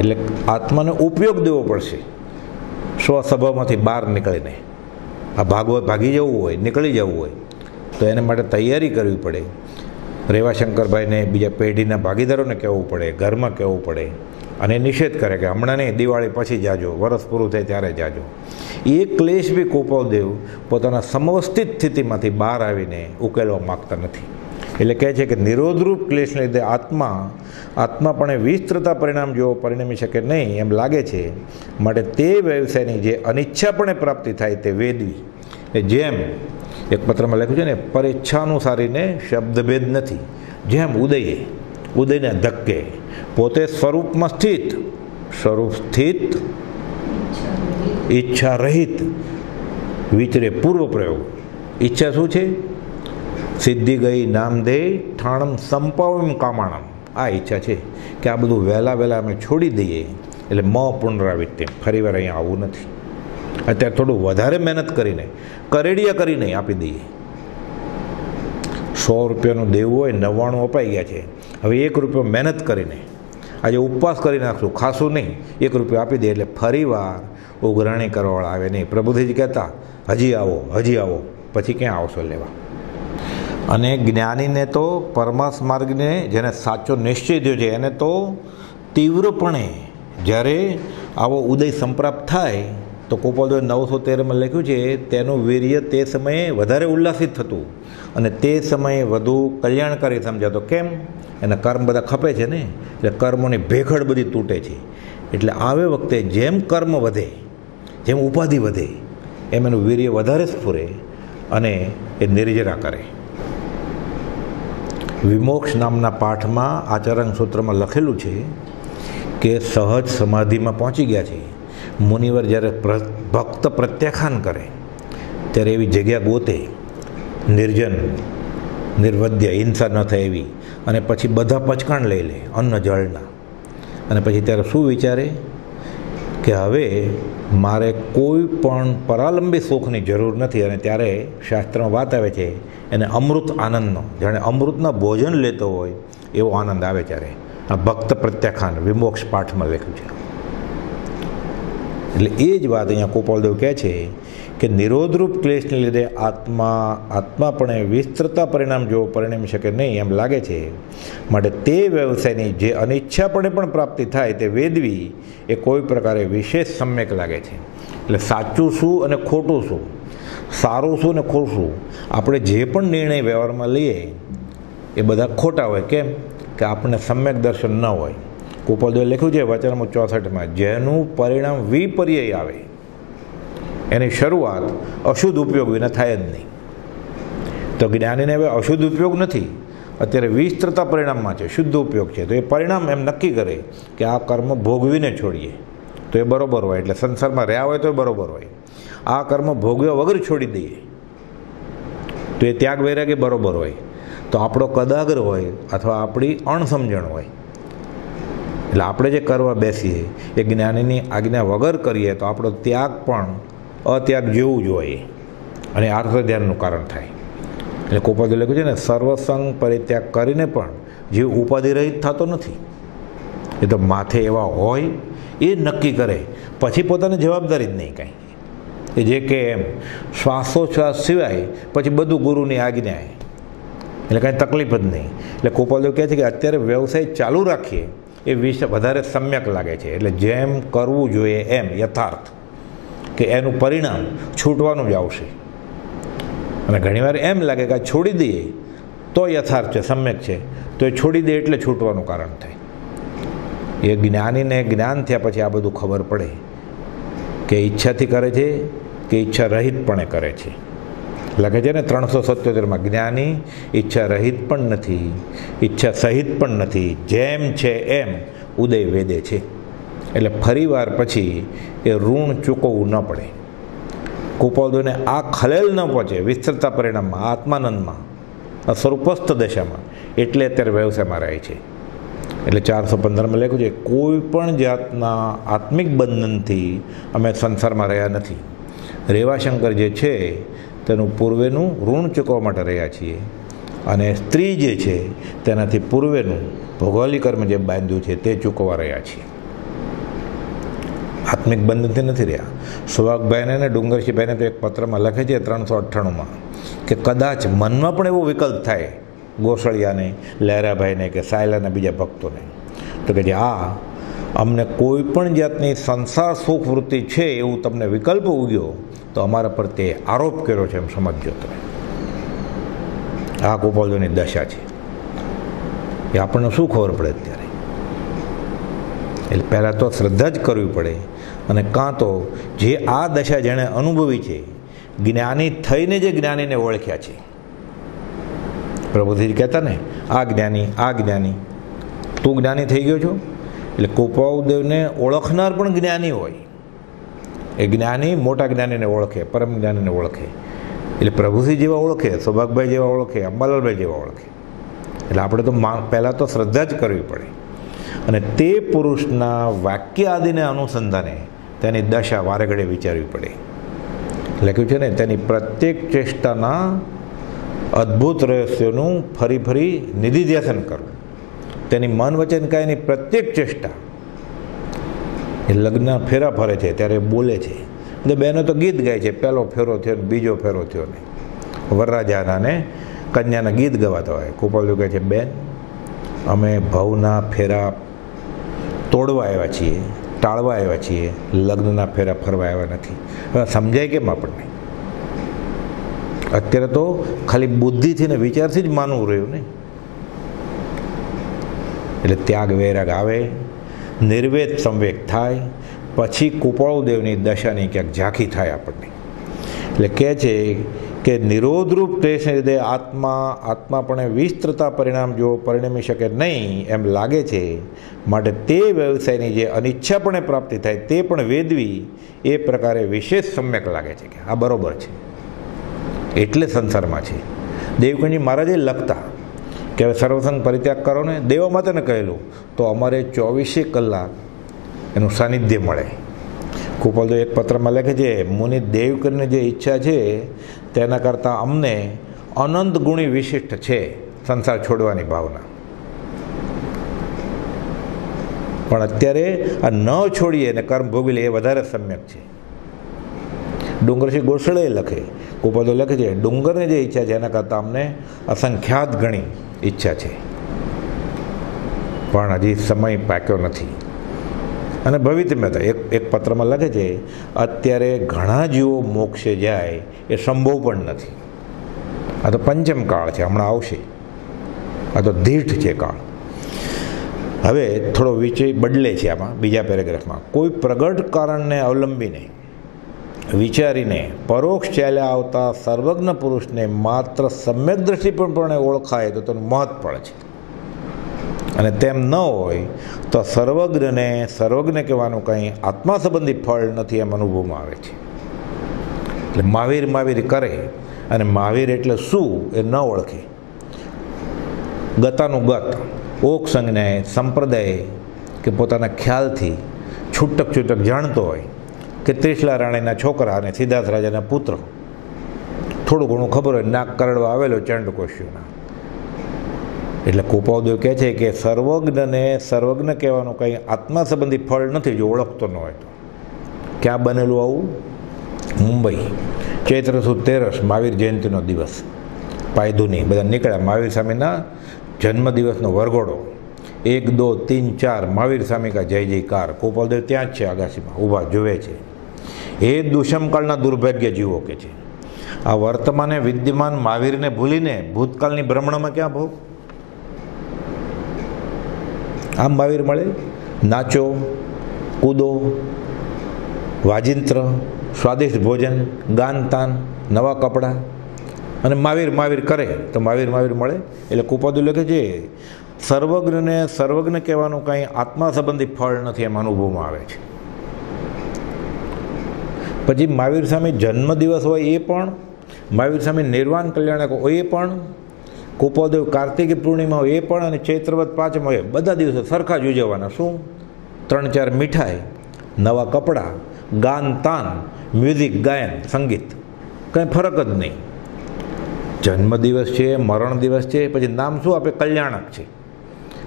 એટલે આત્માને ઉપયોગ દેવો પડશે. સ્વસ્વભાવમાંથી બહાર નીકળીને આ ભાગી જવું હોય, નીકળી જવું હોય તો એને માટે તૈયારી કરવી પડે. રેવાશંકરભાઈને બીજા પેઢીના ભાગીદારોને કહેવું પડે, ઘરમાં કહેવું પડે, અને નિષેધ કરે કે હમણાં નહીં, દિવાળી પછી જાજો, વરસ પૂરું થાય ત્યારે જાજો. એ ક્લેશ બી કુપાલદેવ પોતાના સમવસ્થિત સ્થિતિમાંથી બહાર આવીને ઉકેલવા માગતા નથી. એટલે કહે છે કે નિરોધરૂપ ક્લેશને લીધે આત્માપણે વિસ્તૃતા પરિણામ જેવો પરિણમી શકે નહીં એમ લાગે છે. માટે તે વ્યવસાયની જે અનિચ્છાપણે પ્રાપ્તિ થાય તે વેદવી. જેમ એક પત્રમાં લખ્યું છે ને, પરેચ્છાનુસારીને શબ્દભેદ નથી. જેમ ઉદયને ધક્કે પોતે સ્વરૂપમાં સ્વરૂપ સ્થિત, ઈચ્છા રહિત, વિચરે પૂર્વ પ્રયોગ. ઈચ્છા શું છે? સિદ્ધિ ગઈ નામદે ઠાણમ સંપાવમ કામાણમ. આ ઈચ્છા છે કે આ બધું વહેલા અમે છોડી દઈએ, એટલે પુનરાવૃત્તિ, ફરી વાર અહીંયા આવવું નથી. અત્યારે થોડું વધારે મહેનત કરીને કરેડિયા કરીને આપી દઈએ. 100 રૂપિયાનું દેવું હોય, 99 અપાઈ ગયા છે, હવે 1 રૂપિયો મહેનત કરીને આજે ઉપવાસ કરી નાખશું, ખાશું નહીં, 1 રૂપિયો આપી દે એટલે ફરી વાર ઉઘરાણી કરવાવાળા આવે નહીં. પ્રભુદેવજી કહેતા હજી આવો, પછી ક્યાં આવશો લેવા. અને જ્ઞાનીને તો પરમાર્થ માર્ગને જેને સાચો નિશ્ચય થયો છે એને તો તીવ્રપણે જ્યારે આવો ઉદય સંપ્રાપ્ત થાય તો કુપાલદેવે 913માં લખ્યું છે તેનું વીર્ય તે સમયે વધારે ઉલ્લાસિત થતું અને તે સમયે વધુ કલ્યાણકારી સમજાતો. કેમ? એના કર્મ બધા ખપે છે ને, એટલે કર્મોની ભેખડ બધી તૂટે છે. એટલે આવે વખતે જેમ કર્મ વધે, જેમ ઉપાધિ વધે, એમ એનું વીર્ય વધારે સ્ફુરે અને એ નિર્જરા કરે. વિમોક્ષ નામના પાઠમાં આચરણ સૂત્રમાં લખેલું છે કે સહજ સમાધિમાં પહોંચી ગયા છે. મુનિવર જ્યારે ભક્ત પ્રત્યાખ્યાન કરે ત્યારે એવી જગ્યા ગોતે નિર્જન નિર્વદ્ય હિંસા ન થાય એવી, અને પછી બધા પચકાણ લઈ લે અન્ન જળના, અને પછી ત્યારે શું વિચારે કે હવે મારે કોઈ પણ પરાલંબી સુખની જરૂર નથી. અને ત્યારે શાસ્ત્રમાં વાત આવે છે એને અમૃત આનંદનો, જાણે અમૃતના ભોજન લેતો હોય એવો આનંદ આવે ત્યારે. આ ભક્ત પ્રત્યાખ્યાન વિમોક્ષ પાઠમાં લખ્યું છે. એટલે એ જ વાત અહીંયા ગોપાલદેવ કહે છે કે નિરોધરૂપ ક્લેશને લીધે આત્માપણે વિસ્તૃતા પરિણામ જો પરિણમી શકે નહીં એમ લાગે છે, માટે તે વ્યવસાયની જે અનિચ્છાપણે પણ પ્રાપ્તિ થાય તે વેદવી એ કોઈ પ્રકારે વિશેષ સમ્યક લાગે છે. એટલે સાચું શું અને ખોટું શું, સારું શું અને ખોટું શું, આપણે જે પણ નિર્ણય વ્યવહારમાં લઈએ એ બધા ખોટા હોય. કેમ કે આપણને સમ્યક દર્શન ન હોય. ગોપાલદેવે લખ્યું છે વચનામૃત 64માં, જેનું પરિણામ વિપર્યય આવે એની શરૂઆત અશુદ્ધ ઉપયોગ વિના થાય જ નહીં. તો જ્ઞાનીને હવે અશુદ્ધ ઉપયોગ નથી, અત્યારે વિસ્તૃતા પરિણામમાં છે, શુદ્ધ ઉપયોગ છે. તો એ પરિણામ એમ નક્કી કરે કે આ કર્મ ભોગવીને છોડીએ તો એ બરાબર હોય, એટલે સંસારમાં રહ્યા હોય તો એ બરાબર હોય. આ કર્મ ભોગવ્યા વગર છોડી દઈએ તો એ ત્યાગ વૈરાગ્ય બરાબર હોય. તો આપણો કદાગ્ર હોય અથવા આપણી અણસમજણ હોય. એટલે આપણે જે કરવા બેસીએ એ જ્ઞાનીની આજ્ઞા વગર કરીએ તો આપણો ત્યાગ પણ અત્યાગ જેવું જ હોય અને આર્થધ્યાનનું કારણ થાય. એટલે ગોપાલદેવે લખ્યું છે ને, સર્વસંગ પરિત્યાગ કરીને પણ જીવ ઉપાધિ રહિત થતો નથી. એ તો માથે એવા હોય એ નક્કી કરે, પછી પોતાની જવાબદારી જ નહીં કાંઈ. એ જે કે એમ શ્વાસોચ્છ્વાસ સિવાય પછી બધું ગુરુની આજ્ઞાએ, એટલે કાંઈ તકલીફ જ નહીં. એટલે ગોપાલદેવ કહે છે કે અત્યારે વ્યવસાય ચાલુ રાખીએ એ વિશે વધારે સમ્યક લાગે છે. એટલે જેમ કરવું જોઈએ એમ યથાર્થ કે એનું પરિણામ છૂટવાનું જ આવશે. અને ઘણીવાર એમ લાગે કે આ છોડી દઈએ તો યથાર્થ છે, સમ્યક છે, તો એ છોડી દે એટલે છૂટવાનું કારણ થાય. એ જ્ઞાનીને જ્ઞાન થયા પછી આ બધું ખબર પડે કે ઈચ્છાથી કરે છે કે ઈચ્છા રહિતપણે કરે છે. લખે છે ને 377માં, જ્ઞાની ઈચ્છા રહિત પણ નથી, ઈચ્છા સહિત પણ નથી, જેમ છે એમ ઉદય વેદે છે. એટલે ફરીવાર પછી એ ઋણ ચૂકવવું ન પડે. ગોપાલદેવને આ ખલેલ ન પહોંચે વિસ્તૃતા પરિણામમાં, આત્માનંદમાં, સ્વરૂપસ્થ દશામાં, એટલે અત્યારે વ્યવસાયમાં રહે છે. એટલે 415માં લખ્યું છે, કોઈ પણ જાતના આત્મિક બંધનથી અમે સંસારમાં રહ્યા નથી. રેવાશંકર જે છે તેનું પૂર્વેનું ઋણ ચૂકવવા માટે રહ્યા છીએ, અને સ્ત્રી જે છે તેનાથી પૂર્વેનું ભોગવલી કર્મ જે બાંધ્યું છે તે ચૂકવવા રહ્યા છીએ. આત્મિક બંધનથી નથી રહ્યા. સુભાગભાઈને અને ડુંગરશીભાઈને તો એક પત્રમાં લખે છે 398માં કે કદાચ મનમાં પણ એવો વિકલ્પ થાય ગોસળિયાને, લહેરાભાઈને કે સાયલાના બીજા ભક્તોને, તો કે જે અમને કોઈ પણ જાતની સંસાર સુખ વૃત્તિ છે એવું તમને વિકલ્પ ઉગ્યો તો અમારા પર તે આરોપ કર્યો છે એમ સમજજો તમે. આ ગોપાલદેવની દશા છે. એ આપણને શું ખબર પડે અત્યારે? એટલે પહેલાં તો શ્રદ્ધા જ કરવી પડે, અને કાં તો જે આ દશા જેણે અનુભવી છે, જ્ઞાની થઈને જે જ્ઞાનીને ઓળખ્યા છે. પ્રભુજી કહેતા ને, આ જ્ઞાની, તું જ્ઞાની થઈ ગયો છો. એટલે ગોપાલદેવને ઓળખનાર પણ જ્ઞાની હોય. એ જ્ઞાની મોટા જ્ઞાનીને ઓળખે, પરમ જ્ઞાનીને ઓળખે. એટલે પ્રભુજી જેવા ઓળખે, સૌભાગભાઈ જેવા ઓળખે, અંબાલાલભાઈ જેવા ઓળખે. એટલે આપણે તો પહેલાં તો શ્રદ્ધા જ કરવી પડે, અને તે પુરુષના વાક્ય આદિને અનુસંધાને તેની દશા વારે ઘડે વિચારવી પડે. લખ્યું છે ને, તેની પ્રત્યેક ચેષ્ટાના અદ્ભુત રહસ્યોનું ફરી ફરી નિધિધ્યાસન કરવું. તેની મન વચન કાયની પ્રત્યેક ચેષ્ટા, એ લગ્ન ફેરા ફરે છે ત્યારે બોલે છે, એટલે બહેનો તો ગીત ગાય છે, પહેલો ફેરો થયો ને બીજો ફેરો થયો ને, વરરાજાના ને કન્યાના ગીત ગવાતા હોય. ગોપાલદેવ કહે છે, બેન અમે ભવના ફેરા તોડવા આવ્યા છીએ, ટાળવા આવ્યા છીએ, લગ્નના ફેરા ફરવા આવ્યા નથી. હવે સમજાય કેમ આપણને? અત્યારે તો ખાલી બુદ્ધિથી ને વિચારથી જ માનવું રહ્યું ને. એટલે ત્યાગ વૈરાગ આવે, નિર્વેદ સંવેગ થાય, પછી ગોપાલદેવની દશાની ક્યાંક ઝાંખી થાય આપણને. એટલે કહે છે કે નિરોધરૂપ ક્લેશને લીધે આત્માપણે વિસ્તૃતા પરિણામ જો પરિણમી શકે નહીં એમ લાગે છે, માટે તે વ્યવસાયની જે અનિચ્છાપણે પ્રાપ્તિ થાય તે પણ વેદવી એ પ્રકારે વિશેષ સમ્યક લાગે છે કે આ બરોબર છે, એટલે સંસારમાં છે. દેવકીજી મહારાજે લખતા કે હવે સર્વસંગ પરિત્યાગ કરો ને, દેવા માતાને કહેલું તો અમારે 24 કલાક એનું સાનિધ્ય મળે. કૃપાલદેવ એક પત્રમાં લખે છે, મુનિ દેવકીની જે ઈચ્છા છે તેના કરતાં અમને અનંત ગુણી વિશિષ્ટ છે સંસાર છોડવાની ભાવના. પણ અત્યારે આ ન છોડીએ ને કર્મ ભોગવી લે એ વધારે સમ્યક છે. ડુંગરસિંહ ગોસળે લખે, કૃપાલદેવ લખે છે, ડુંગરની જે ઈચ્છા છે એના કરતાં અમને અસંખ્યાત ગણી ઈચ્છા છે, પણ હજી સમય પાક્યો નથી. અને ભવિષ્ય મહેતા એક પત્રમાં લખે છે, અત્યારે ઘણા જીવો મોક્ષે જાય એ સંભવ પણ નથી. આ તો પંચમ કાળ છે, હમણાં આવશે. આ તો દીઠ છે કાળ. હવે થોડો વિષય બદલે છે આમાં બીજા પેરેગ્રાફમાં. કોઈ પ્રગટ કારણને અવલંબીને વિચારીને પરોક્ષ ચાલ્યા આવતા સર્વજ્ઞ પુરુષને માત્ર સમ્યક દ્રષ્ટિપણે ઓળખાય તો તેનું મહત્ફળ છે. અને તેમ ન હોય તો સર્વજ્ઞને સર્વજ્ઞ કહેવાનું કંઈ આત્મા સંબંધી ફળ નથી એમ અનુભવમાં આવે છે. એટલે મહાવીર કરે અને મહાવીર એટલે શું એ ન ઓળખે, ગતાનું ગત, ઓક સંજ્ઞાએ સંપ્રદાય કે પોતાના ખ્યાલથી છૂટક જાણતો હોય કે ત્રિશલા રાણીના છોકરા અને સિદ્ધાર્થ રાજાના પુત્ર, થોડું ઘણું ખબર હોય, નાક કરડવા આવેલો ચંડકોશીઓના. એટલે કૃપાલદેવ કહે છે કે સર્વજ્ઞને સર્વજ્ઞ કહેવાનું કંઈ આત્મા સંબંધી ફળ નથી જો ઓળખતો ન હોય તો. ક્યાં બનેલું આવું? મુંબઈ, ચૈત્ર સુદ 13 મહાવીર જયંતિનો દિવસ, પાયધુની બધા નીકળ્યા. મહાવીર સ્વામીના જન્મદિવસનો વરઘોડો, 1, 2, 3, 4 મહાવીર સ્વામી કા જય જયકાર. કૃપાલદેવ ત્યાં જ છે આગાસીમાં ઊભા જોવે છે. એ દુષ્મકાળના દુર્ભાગ્ય જીવો કે છે આ વર્તમાને વિદ્યમાન મહાવીરને ભૂલીને ભૂતકાળની ભ્રમણામાં ક્યાં ભાવ? આમ મહાવીર મળે? નાચો, કૂદો, વાજિંત્ર, સ્વાદિષ્ટ ભોજન, ગાન તાન, નવા કપડાં અને મહાવીર કરે તો મહાવીર મળે? એટલે કૃપાલદેવ લખે છે, સર્વજ્ઞને સર્વજ્ઞ કહેવાનું કંઈ આત્મા સંબંધી ફળ નથી એમ અનુભવમાં આવે છે. પછી મહાવીર સ્વામી જન્મદિવસ હોય એ પણ, મહાવીર સ્વામી નિર્વાણ કલ્યાણક હોય એ પણ, કૃપાલદેવ કાર્તિકી પૂર્ણિમા હોય એ પણ, અને ચૈત્રવદ પાંચમ હોય, બધા દિવસો સરખા જ ઉજવવાના. શું? 3-4 મીઠાઈ, નવા કપડાં, ગાન તાન, મ્યુઝિક, ગાયન, સંગીત, કંઈ ફરક જ નહીં. જન્મદિવસ છે, મરણ દિવસ છે, પછી નામ શું આપે? કલ્યાણક છે.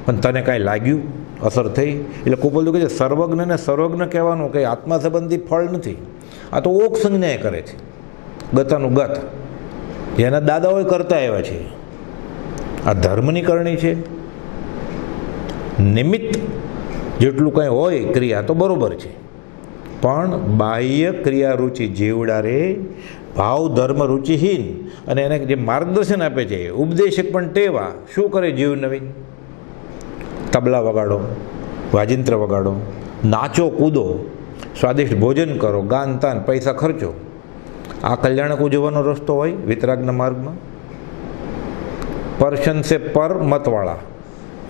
પણ તને કાંઈ લાગ્યું, અસર થઈ? એટલે કૃપાલદેવ કહે છે, સર્વજ્ઞને સર્વજ્ઞ કહેવાનું કંઈ આત્મા સંબંધી ફળ નથી. આ તો ઓક સંજ્ઞાએ કરે છે, ગતાનું ગત, જેના દાદાઓએ કરતા આવ્યા છે. આ ધર્મની કરણી છે. નિમિત્ત જેટલું કંઈ હોય ક્રિયા તો બરોબર છે, પણ બાહ્ય ક્રિયા રુચિ જીવડા રે, ભાવ ધર્મ રુચિહીન, અને એને જે માર્ગદર્શન આપે છે ઉપદેશક પણ ટેવા. શું કરે જીવ નવીન? તબલા વગાડો, વાજિંત્ર વગાડો, નાચો કૂદો, સ્વાદિષ્ટ ભોજન કરો, ગાન તાન, પૈસા ખર્ચો. આ કલ્યાણક ઉજવવાનો રસ્તો હોય વિતરાગના માર્ગમાં? પરશન સે પર મતવાળા,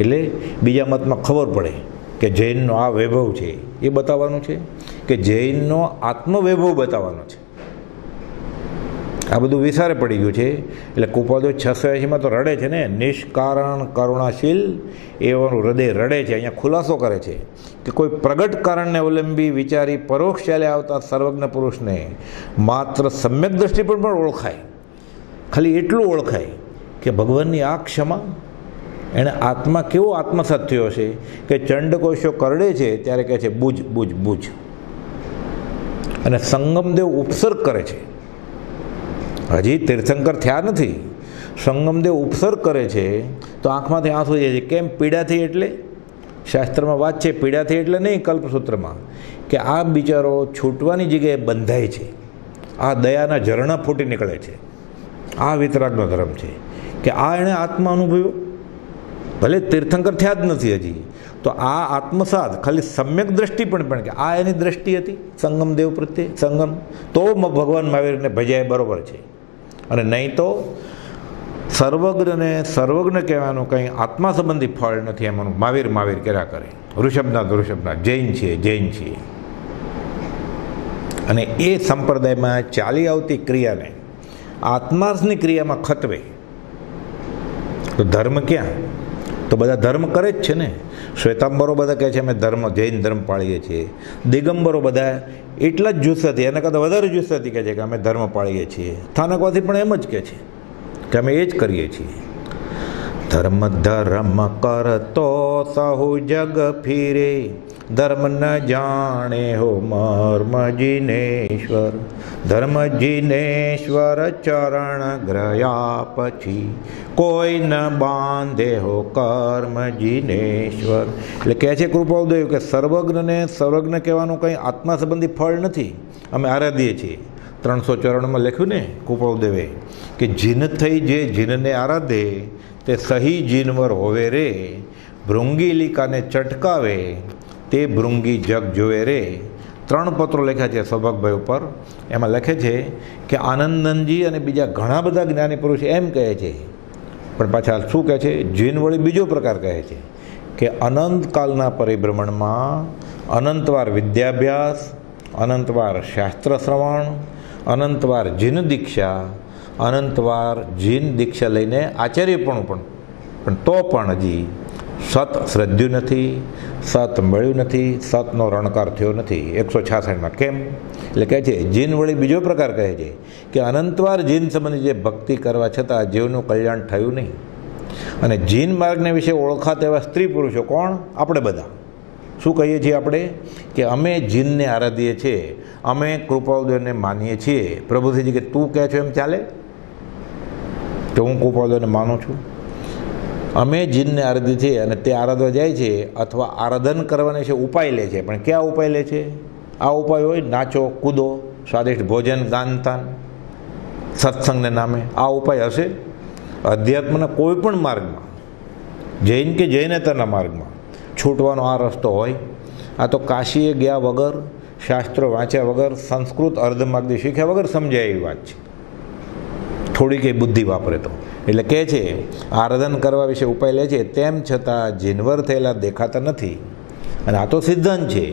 એટલે બીજા મતમાં ખબર પડે કે જૈનનો આ વૈભવ છે એ બતાવવાનું છે, કે જૈનનો આત્મવૈભવ બતાવવાનો છે. આ બધું વિસારે પડી ગયું છે. એટલે કૃપાલદેવ 680માં તો રડે છે ને, નિષ્કારણ કરુણાશીલ એવાનું હૃદય રડે છે. અહીંયા ખુલાસો કરે છે કે કોઈ પ્રગટ કારણને અવલંબી વિચારી પરોક્ષ ચાલે આવતા સર્વજ્ઞ પુરુષને માત્ર સમ્યક દ્રષ્ટિ પણ ઓળખાય. ખાલી એટલું ઓળખાય કે ભગવાનની આ ક્ષમા, એણે આત્મા કેવો આત્મસાત થયો છે કે ચંડકોશો કરડે છે ત્યારે કહે છે બુજ બુજ બુજ. અને સંગમદેવ ઉપસર્ગ કરે છે. હજી તીર્થંકર થયા નથી, સંગમદેવ ઉપસર્ગ કરે છે તો આંખમાંથી આંસુ જાય છે. કેમ? પીડાથી. એટલે શાસ્ત્રમાં વાત છે, પીડાથી એટલે નહીં, કલ્પસૂત્રમાં, કે આ બિચારો છૂટવાની જગ્યાએ બંધાય છે. આ દયાના ઝરણા ફૂટી નીકળે છે. આ વિતરાગનો ધર્મ છે કે આ એણે આત્મા અનુભવ્યો. ભલે તીર્થંકર થયા જ નથી હજી, તો આ આત્મસાદ ખાલી સમ્યક દ્રષ્ટિ પણ કે આ એની દ્રષ્ટિ હતી સંગમદેવ પ્રત્યે, સંગમ, તો ભગવાન મહાવીરને ભજાય બરોબર છે. અને નહીં તો સર્વજ્ઞને સર્વજ્ઞ કહેવાનું કંઈ આત્મા સંબંધી ફળ નથી એમાંનું મહાવીર કર્યા કરે. ઋષભના જૈન છીએ. અને એ સંપ્રદાયમાં ચાલી આવતી ક્રિયાને આત્માર્થની ક્રિયામાં ખતવે તો ધર્મ ક્યાં? તો બધા ધર્મ કરે જ છે ને. શ્વેતાંબરો બધા કહે છે અમે ધર્મ જૈન ધર્મ પાળીએ છીએ. દિગંબરો બધા એટલા જ જુસ્સાથી, એના કરતાં વધારે જુસ્સાથી કહે છે કે અમે ધર્મ પાળીએ છીએ. સ્થાનકવાસી પણ એમ જ કહે છે કે અમે એ જ કરીએ છીએ. ધર્મ ધર્મ કરતો સહુ જગ ફીરે, ધર્મ ન જાણે હો મર્મ જીનેશ્વર. ધર્મ જીનેશ્વર ચરણ ગ્રયા પછી, કોઈ ન બાંધે હો કર્મ જીનેશ્વર. એટલે કહે છે કૃપાળુદેવ કે સર્વજ્ઞને સર્વજ્ઞ કહેવાનું કંઈ આત્મા સંબંધી ફળ નથી. અમે આરાધીએ છીએ. 394 લખ્યું ને કૃપાળુદેવે કે જીન થઈ જે જીનને આરાધે તે સહી જીનવર હોવે રે. ભૃંગીલિકાને ચટકાવે તે ભૃંગી જગ જોવે રે. 3 પત્રો લખ્યા છે સૌભાગભાઈ ઉપર. એમાં લખે છે કે આનંદનજી અને બીજા ઘણા બધા જ્ઞાની પુરુષ એમ કહે છે, પણ પાછા શું કહે છે? જીન વળી બીજો પ્રકાર કહે છે કે અનંતકાલના પરિભ્રમણમાં અનંતવાર વિદ્યાભ્યાસ, અનંતવાર શાસ્ત્ર શ્રવણ, અનંતવાર જીન દીક્ષા, અનંતવાર જીન દીક્ષા લઈને આચાર્યપણું પણ તો પણ હજી સત શ્રદ્ધ્યું નથી, સત મળ્યું નથી, સતનો રણકાર થયો નથી 166માં. કેમ? એટલે કહે છે જીન વળી બીજો પ્રકાર કહે છે કે અનંતવાર જીન સંબંધી જે ભક્તિ કરવા છતાં જીવનું કલ્યાણ થયું નહીં. અને જીન માર્ગને વિશે ઓળખાતા એવા સ્ત્રી પુરુષો કોણ? આપણે બધા. શું કહીએ છીએ આપણે? કે અમે જીનને આરાધીએ છીએ, અમે કૃપાળુદેવને માનીએ છીએ. પ્રભુજીજી કે તું કહે છો એમ ચાલે? તો હું કૃપાળુદેવને માનું છું. અમે જીનને આરાધીએ છીએ અને તે આરાધવા જાય છે અથવા આરાધન કરવાને છે ઉપાય લે છે. પણ ક્યાં ઉપાય લે છે? આ ઉપાય હોય નાચો કૂદો, સ્વાદિષ્ટ ભોજન, ગાન તાન, સત્સંગને નામે. આ ઉપાય હશે? અધ્યાત્મના કોઈ પણ માર્ગમાં, જૈન કે જૈનેતરના માર્ગમાં છૂટવાનો આ રસ્તો હોય? આ તો કાશીએ ગયા વગર, શાસ્ત્રો વાંચ્યા વગર, સંસ્કૃત અર્ધમાર્ગી શીખ્યા વગર સમજાય એવી વાત છે. થોડી કંઈ બુદ્ધિ વાપરે તો. એટલે કહે છે આરાધન કરવા વિશે ઉપાય લે છે, તેમ છતાં જીનવર થયેલા દેખાતા નથી. અને આ તો સિદ્ધાંત છે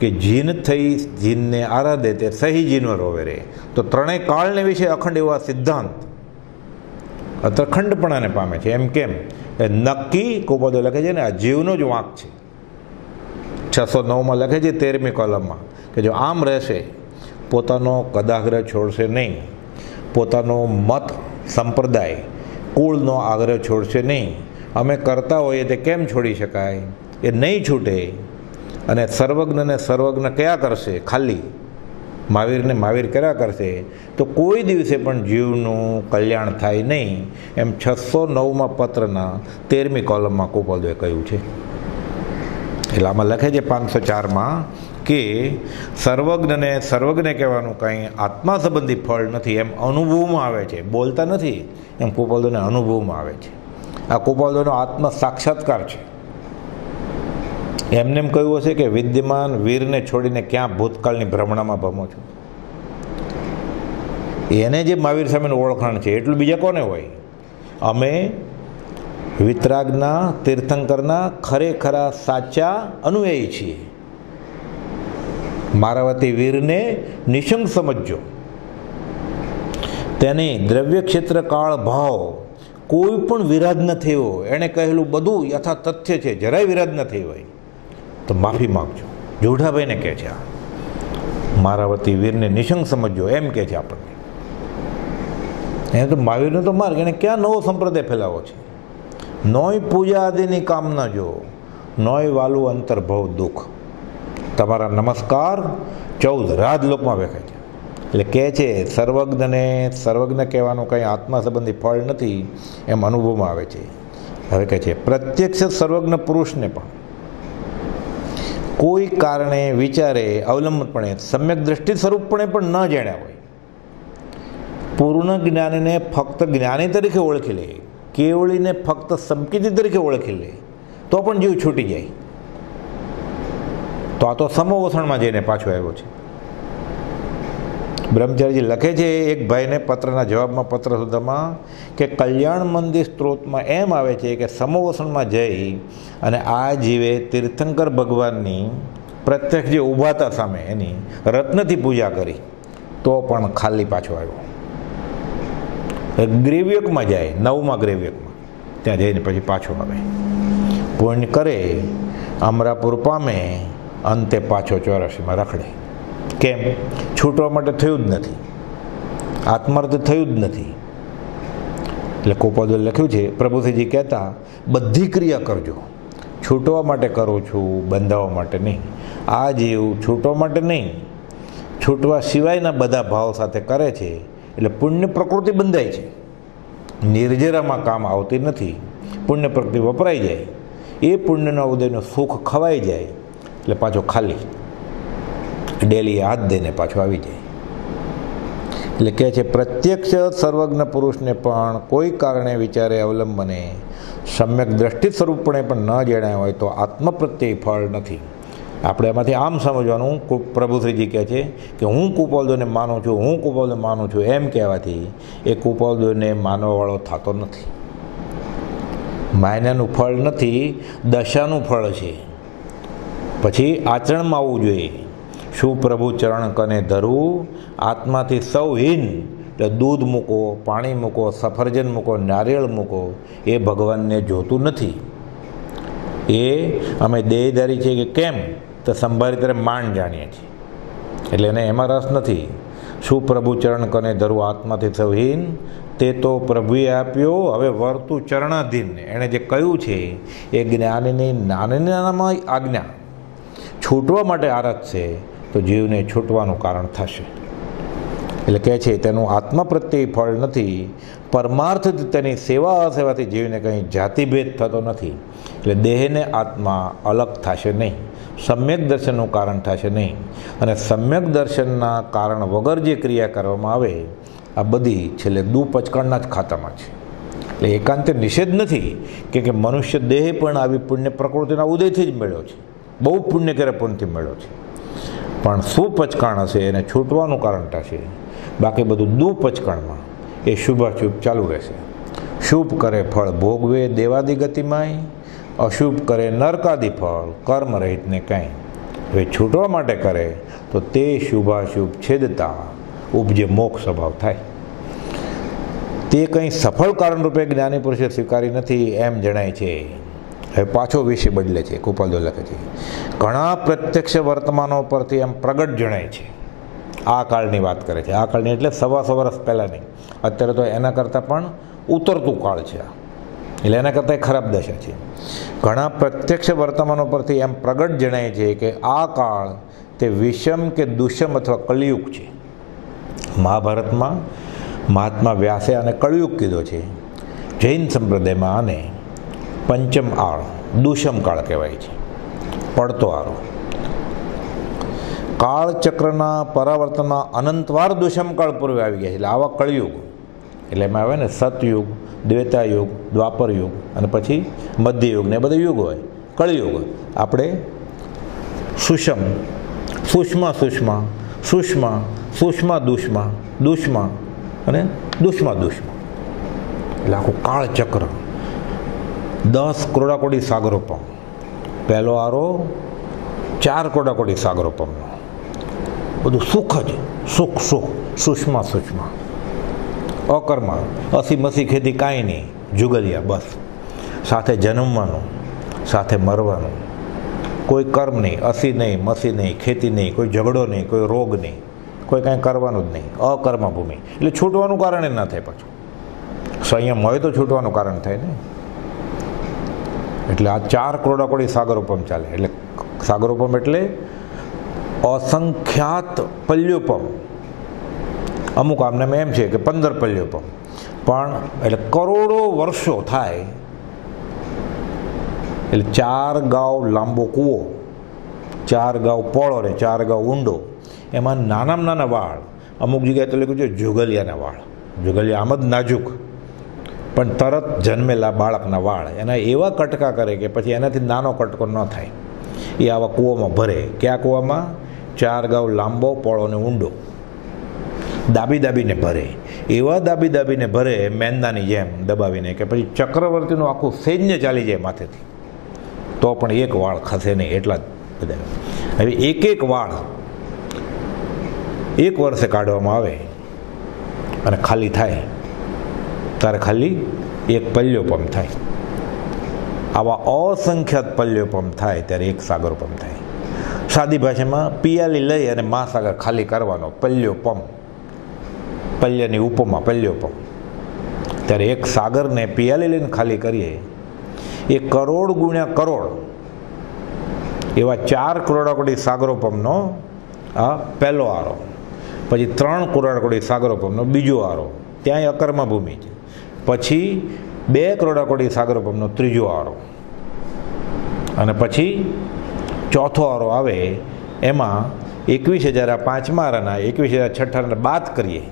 કે જીન થઈ જીનને આરાધે તે સહી જીનવર હોવે રે. તો ત્રણેય કાળને વિશે અખંડ એવા સિદ્ધાંત અતરખંડપણાને પામે છે. એમ કેમ? એ નક્કી કુબોધો લખે છે ને આ જીવનો જ વાંક છે. 609માં લખે છે 13મી કોલમમાં કે જો આમ રહેશે, પોતાનો કદાગ્રહ છોડશે નહીં, પોતાનો મત સંપ્રદાય કુળનો આગ્રહ છોડશે નહીં. અમે કરતા હોઈએ તે કેમ છોડી શકાય? એ નહીં છૂટે. અને સર્વજ્ઞને સર્વજ્ઞ કયા કરશે? ખાલી મહાવીરને મહાવીર કર્યા કરશે તો કોઈ દિવસે પણ જીવનું કલ્યાણ થાય નહીં. એમ 609માં પત્રના 13મી કોલમમાં કૃપાળુદેવે કહ્યું છે. એટલે આમાં લખે છે 504માં કે સર્વજ્ઞને સર્વજ્ઞ કહેવાનું કંઈ આત્મા સંબંધી ફળ નથી. એમ અનુભવમાં આવે છે, બોલતા નથી. એમ કૃપાળુદેવને અનુભવમાં આવે છે. આ કૃપાળુદેવનો આત્મ સાક્ષાત્કાર છે. એમને એમ કહ્યું હશે કે વિદ્યમાન વીરને છોડીને ક્યાં ભૂતકાળની ભ્રમણામાં ભમો છો. એને જે મહાવીર સામેનું ઓળખાણ છે એટલું બીજા કોને હોય? અમે વિતરાગના તીર્થંકરના ખરેખરા સાચા અનુયાયી છીએ. મારાવતી વીરને નિશંક સમજજો. તેની દ્રવ્ય ક્ષેત્ર કાળ ભાવ કોઈ પણ વિરાધ ન થયો. એણે કહેલું બધું યથા તથ્ય છે, જરાય વિરાધ ન થઈ હોય તો માફી માગજો. જોઢાભાઈને કહે છે આ મારાવતી વીરને નિશંક સમજજો, એમ કહે છે આપણને. એને તો મહાવીરનો તો માર્ગ, એને ક્યાં નવો સંપ્રદાય ફેલાવો છે? નોય પૂજા આદિની કામના જો, નોય વાલું અંતર્ભવ દુઃખ. તમારા નમસ્કાર 14 રાજલોકમાં વેખાય છે. એટલે કહે છે સર્વજ્ઞને સર્વજ્ઞ કહેવાનું કંઈ આત્મા સંબંધી ફળ નથી. એમ અનુભવમાં આવે છે. હવે કહે છે પ્રત્યક્ષ સર્વજ્ઞ પુરુષને પણ કોઈ કારણે વિચારે અવલંબનપણે સમ્યક દ્રષ્ટિ સ્વરૂપપણે પણ ન જાણ્યા હોય, પૂર્ણ જ્ઞાનીને ફક્ત જ્ઞાની તરીકે ઓળખી લે, કેવળીને ફક્ત સંકેતી તરીકે ઓળખી લે તો પણ જીવ છૂટી જાય. તો આ તો સમોવસણમાં જઈને પાછો આવ્યો છે. બ્રહ્મચારીજી લખે છે એક ભાઈને પત્રના જવાબમાં પત્ર સુધામાં કે કલ્યાણ મંદિર સ્ત્રોતમાં એમ આવે છે કે સમોવસણમાં જઈ અને આ જીવે તીર્થંકર ભગવાનની પ્રત્યક્ષ જે ઊભા હતા સામે એની રત્નથી પૂજા કરી તો પણ ખાલી પાછો આવ્યો. ગ્રેવ્યકમાં જાય, 9મા ગ્રેવ્યકમાં ત્યાં જઈને પછી પાછો આવે. પુણ્ય કરે અમરાપુર પામે, અંતે પાછો 84માં રખડે. કેમ? છૂટવા માટે થયું જ નથી, આત્માર્થ થયું જ નથી. એટલે કોપાદોલ લખ્યું છે, પ્રભુશ્રીજી કહેતા બધી ક્રિયા કરજો, છૂટવા માટે કરું છું, બંધાવવા માટે નહીં. આ જીવ છૂટવા માટે નહીં, છૂટવા સિવાયના બધા ભાવ સાથે કરે છે, એટલે પુણ્ય પ્રકૃતિ બંધાય છે. નિર્જરામાં કામ આવતી નથી, પુણ્ય પ્રકૃતિ વપરાઈ જાય, એ પુણ્યના ઉદયનું સુખ ખવાઈ જાય એટલે પાછો ખાલી ડેલી હાથ દઈને પાછો આવી જાય. એટલે કહે છે, પ્રત્યક્ષ સર્વજ્ઞ પુરુષને પણ કોઈ કારણે વિચારે અવલંબને સમ્યક દ્રષ્ટિ સ્વરૂપણે પણ ન જણાય હોય તો આત્મ પ્રત્યય ફળ નથી. આપણે એમાંથી આમ સમજવાનું, પ્રભુશ્રીજી કહે છે કે હું કુપાલદોને માનું છું, હું કુપાલદો માનું છું, એમ કહેવાથી એ કુપાલદોને માનવાવાળો થતો નથી. માયનાનું ફળ નથી, દશાનું ફળ છે. પછી આચરણમાં આવવું જોઈએ. શું પ્રભુ ચરણ કને ધરવું, આત્માથી સૌ હીન, એટલે દૂધ મૂકો, પાણી મૂકો, સફરજન મૂકો, નારિયેળ મૂકો, એ ભગવાનને જોતું નથી. એ અમે દેહધારી છીએ કે કેમ, તો સંભારી તરફ માંડ જાણીએ છીએ, એટલે એને એમાં રસ નથી. શું પ્રભુ ચરણ કને ધરવું, આત્માથી સૌ હીન, તે તો પ્રભુએ આપ્યો, હવે વર્તું ચરણાધીન. એણે જે કહ્યું છે એ જ્ઞાનીની નાનામાં આજ્ઞા છૂટવા માટે આરત છે, તો જીવને છૂટવાનું કારણ થશે. એટલે કહે છે તેનું આત્મા પ્રત્યે ફળ નથી, પરમાર્થથી તેની સેવા અસેવાથી જીવને કંઈ જાતિભેદ થતો નથી. એટલે દેહને આત્મા અલગ થશે નહીં, સમ્યક દર્શનનું કારણ થશે નહીં. અને સમ્યક દર્શનના કારણ વગર જે ક્રિયા કરવામાં આવે આ બધી છેલ્લે દુપચકણના જ ખાતામાં છે. એટલે એકાંતે નિષેધ નથી કે મનુષ્ય દેહ પણ આવી પુણ્ય પ્રકૃતિના ઉદયથી જ મળ્યો છે, બહુ પુણ્ય કરે પુણ્યથી મળ્યો છે, પણ સુપચકાણ હશે એને છૂટવાનું કારણ થશે. બાકી બધું દુપચકણમાં એ શુભાશુભ ચાલુ રહેશે. શુભ કરે ફળ ભોગવે દેવાદી ગતિમાય, અશુભ કરે નરકાદી ફળ કર્મ રહિતને કાંઈ. હવે છૂટવા માટે કરે તો તે શુભાશુભ છેદતા ઉપજે મોક્ષ સ્વભાવ થાય. તે કંઈ સફળ કારણ રૂપે જ્ઞાની પુરુષે સ્વીકારી નથી એમ જણાય છે. હવે પાછો વિષય બદલે છે. કુપાલદો લખે છે, ઘણા પ્રત્યક્ષ વર્તમાનો પરથી એમ પ્રગટ જણાય છે. આ કાળની વાત કરે છે. આ કાળની એટલે 125 વર્ષ પહેલાંની. અત્યારે તો એના કરતાં પણ ઉતરતું કાળ છે, એટલે એના કરતાં ખરાબ દશા છે. ઘણા પ્રત્યક્ષ વર્તમાનો પરથી એમ પ્રગટ જણાય છે કે આ કાળ તે વિષમ કે દુષમ અથવા કલિયુગ છે. મહાભારતમાં મહાત્મા વ્યાસે આને કળયુગ કીધો છે. જૈન સંપ્રદાયમાં આને પંચમ આળ દુષમ કાળ કહેવાય છે, પડતો આરો. કાળચક્રના પરાવર્તનના અનંતવાર દુષમ કાળ પૂર્વે આવી ગયા છે, એટલે આવા કળયુગ. એટલે એમાં આવે ને સતયુગ, દ્વેતાયુગ, દ્વાપર યુગ અને પછી મધ્યયુગ ને બધા યુગ હોય. કળયુગ આપણે સુષમ, સુષ્મા સુષ્મા, સુષ્મા, સુષ્મા દુષ્મા, દુષ્મા અને દુષ્મા દુષ્મા, એટલે આખું કાળચક્ર. 10 કરોડાકોટી સાગરોપમ, પહેલો આરો 4 કરોડાકોટી સાગરોપમનો. બધું સુખ જ સુખ, સુખ, સુષ્મા સુષ્મા, અકર્મા, અસી મસી ખેતી કાંઈ નહીં, જુગલિયા બસ. સાથે જન્મવાનું, સાથે મરવાનું, કોઈ કર્મ નહીં, અસી નહીં, મસી નહીં, ખેતી નહીં, કોઈ ઝઘડો નહીં, કોઈ રોગ નહીં, કોઈ કાંઈ કરવાનું જ નહીં, અકર્મા ભૂમિ. એટલે છૂટવાનું કારણ એ ના થાય. પાછું સંયમ હોય તો છૂટવાનું કારણ થાય ને. એટલે આ 4 કરોડાકોટી સાગરોપમ ચાલે. એટલે સાગરોપમ એટલે અસંખ્યાત પલ્યોપમ. અમુક આમને એમ છે કે 15 પલ્યોપમ, પણ એટલે કરોડો વર્ષો થાય. એટલે 4 ગાવ લાંબો કૂવો, 4 ગાવ પહોળો ને 4 ગાવ ઊંડો, એમાં નાનામાં નાના વાળ. અમુક જગ્યાએ તો લખ્યું છે જુગલિયાના વાળ. જુગલિયા આમ જ નાજુક, પણ તરત જન્મેલા બાળકના વાળ એના એવા કટકા કરે કે પછી એનાથી નાનો કટકો ન થાય. એ આવા કૂવામાં ભરે. ક્યાં કૂવામાં? 4 ગાવ લાંબો, પહોળો ને ઊંડો, દાબી દાબીને ભરે. એવા દાબી દાબીને ભરે મેંદાની જેમ દબાવીને કે પછી ચક્રવર્તીનું આખું સૈન્ય ચાલી જાય માથેથી, તો પણ એક વાળ ખસે નહીં. એટલા જ બધા. હવે એક વાળ 1 વર્ષે કાઢવામાં આવે અને ખાલી થાય ત્યારે ખાલી 1 પલ્યોપમ થાય. આવા અસંખ્યાત પલ્યોપમ થાય ત્યારે એક સાગરોપમ થાય. સાદી ભાષામાં પિયાલી લઈ અને મહાસાગર ખાલી કરવાનો પલ્યોપમ, પલ્યની ઉપમા પલ્યોપમ. ત્યારે એક સાગરને પિયાલી લઈને ખાલી કરીએ એ કરોડ ગુણ્યા કરોડ એવા 4 કરોડાકોટી સાગરોપમનો આ પહેલો આરો, પછી 3 કરોડાકોટી સાગરોપમનો બીજો આરો, ત્યાંય અકર્મ ભૂમિ છે, પછી 2 કરોડાકોટી સાગરોપમનો ત્રીજો આરો, અને પછી ચોથો આરો આવે એમાં 21,000 આ પાંચમા આરાના 21,000 છઠ્ઠાના બાદ કરીએ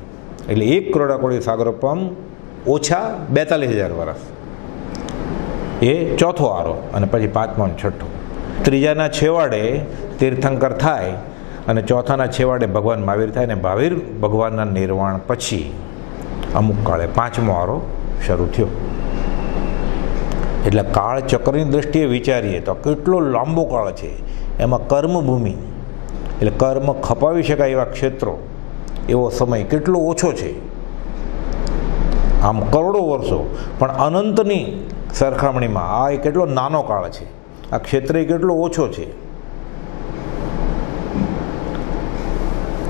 એટલે 1 કરોડાકોટી સાગરોપમ ઓછા 42,000 વર્ષ, એ ચોથો આરો, અને પછી પાંચમો અને છઠ્ઠો. ત્રીજાના છેવાડે તીર્થંકર થાય અને ચોથાના છેવાડે ભગવાન મહાવીર થાય, અને મહાવીર ભગવાનના નિર્વાણ પછી અમુક કાળે પાંચમો આરો શરૂ થયો. એટલે કાળચક્રની દૃષ્ટિએ વિચારીએ તો કેટલો લાંબો કાળ છે. એમાં કર્મભૂમિ એટલે કર્મ ખપાવી શકાય એવા ક્ષેત્રો, એવો સમય કેટલો ઓછો છે. આમ કરોડો વર્ષો, પણ અનંતની સરખામણીમાં આ એ કેટલો નાનો કાળ છે. આ ક્ષેત્ર કેટલો ઓછો છે.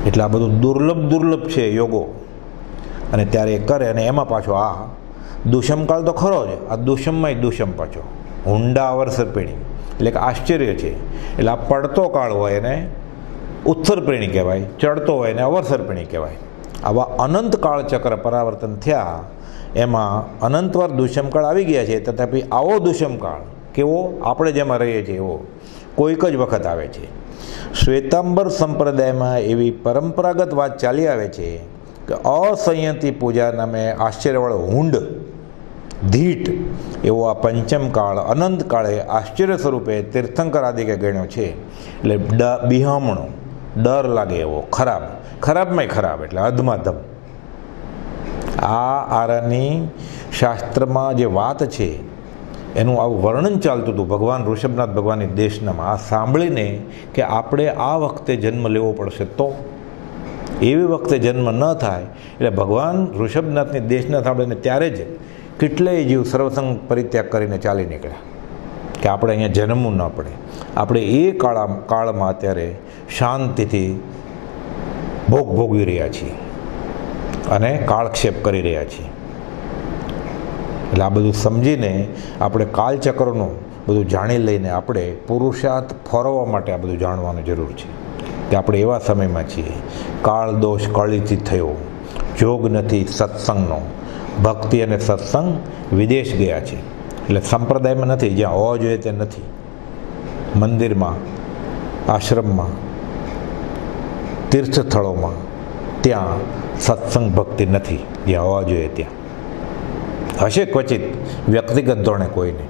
એટલે આ બધું દુર્લભ છે યોગો, અને ત્યારે એ કરે. અને એમાં પાછો આ દુષ્મકાળ તો ખરો જ, આ દુષ્મમાં દુષ્મ પાછો હુંડા અવસર પેઢી, એટલે કે આશ્ચર્ય છે. એટલે આ પડતો કાળ હોય એને ઉત્તર પેઢી કહેવાય, ચડતો હોય એને અવસર પેઢી કહેવાય. આવા અનંત કાળચક્ર પરાવર્તન થયા, એમાં અનંતવાર દુષ્મકાળ આવી ગયા છે. તથાપિ આવો દુષ્મકાળ કેવો આપણે જેમાં રહીએ છીએ એવો કોઈક જ વખત આવે છે. શ્વેતાંબર સંપ્રદાયમાં એવી પરંપરાગત વાત ચાલી આવે છે કે અસંયતી પૂજા નામે આશ્ચર્યવાળો હુંડ ધીટ એવો આ પંચમ કાળ અનંત કાળે આશ્ચર્ય સ્વરૂપે તીર્થંકર આદિકે ગણ્યો છે. એટલે બિહામણો, ડર લાગે એવો, ખરાબ, ખરાબમાંય ખરાબ, એટલે અધમાધમ. આ આરાની શાસ્ત્રમાં જે વાત છે એનું આવું વર્ણન ચાલતું હતું ભગવાન ઋષભનાથ ભગવાનની દેશનામાં. આ સાંભળીને કે આપણે આ વખતે જન્મ લેવો પડશે, તો એવી વખતે જન્મ ન થાય એટલે ભગવાન ઋષભનાથની દેશના સાંભળીને ત્યારે જ કેટલાય જીવ સર્વસંગ પરિત્યાગ કરીને ચાલી નીકળ્યા કે આપણે અહીંયા જન્મવું ન પડે. આપણે એ કાળમાં અત્યારે શાંતિથી ભોગવી રહ્યા છીએ અને કાળક્ષેપ કરી રહ્યા છીએ. એટલે આ બધું સમજીને આપણે કાળચક્રનું બધું જાણી લઈને આપણે પુરુષાર્થ ફરવા માટે આ બધું જાણવાની જરૂર છે કે આપણે એવા સમયમાં છીએ. કાળ દોષ કળિથી થયો, જોગ નથી સત્સંગનો, ભક્તિ અને સત્સંગ વિદેશ ગયા છે. એટલે સંપ્રદાયમાં નથી, જ્યાં હોવા જોઈએ તે નથી. મંદિરમાં, આશ્રમમાં, તીર્થસ્થળોમાં ત્યાં સત્સંગ ભક્તિ નથી, જ્યાં હોવા જોઈએ ત્યાં હશે ક્વચિત, વ્યક્તિગત ધોરણે કોઈને.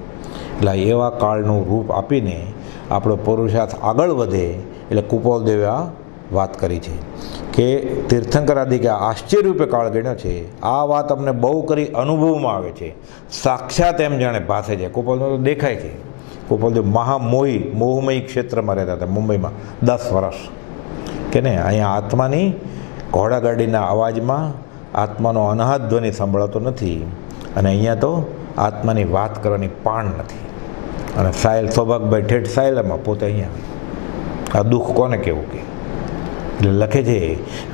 એટલે એવા કાળનું રૂપ આપીને આપણો પુરુષાર્થ આગળ વધે. એટલે કુપાલદેવે આ વાત કરી છે કે તીર્થંકર આદિ કે આશ્ચર્યરૂપે કાળ ગણ્યો છે. આ વાત અમને બહુ કરી અનુભવમાં આવે છે, સાક્ષાત એમ જાણે ભાસે છે. કુપાલદેવ તો દેખાય છે. કુપાલદેવ મોહમયી ક્ષેત્રમાં રહેતા હતા મુંબઈમાં 10 વર્ષ કે ને. અહીંયા આત્માની ઘોડાગાડીના અવાજમાં આત્માનો અનાહત ધ્વનિ સંભળાતો નથી, અને અહીંયા તો આત્માની વાત કરવાની પાણ નથી. અને સાયલ સૌભાગભાઈ ઠેઠ સાયલામાં, પોતે અહીંયા. આ દુઃખ કોને કેવું કે એટલે લખે છે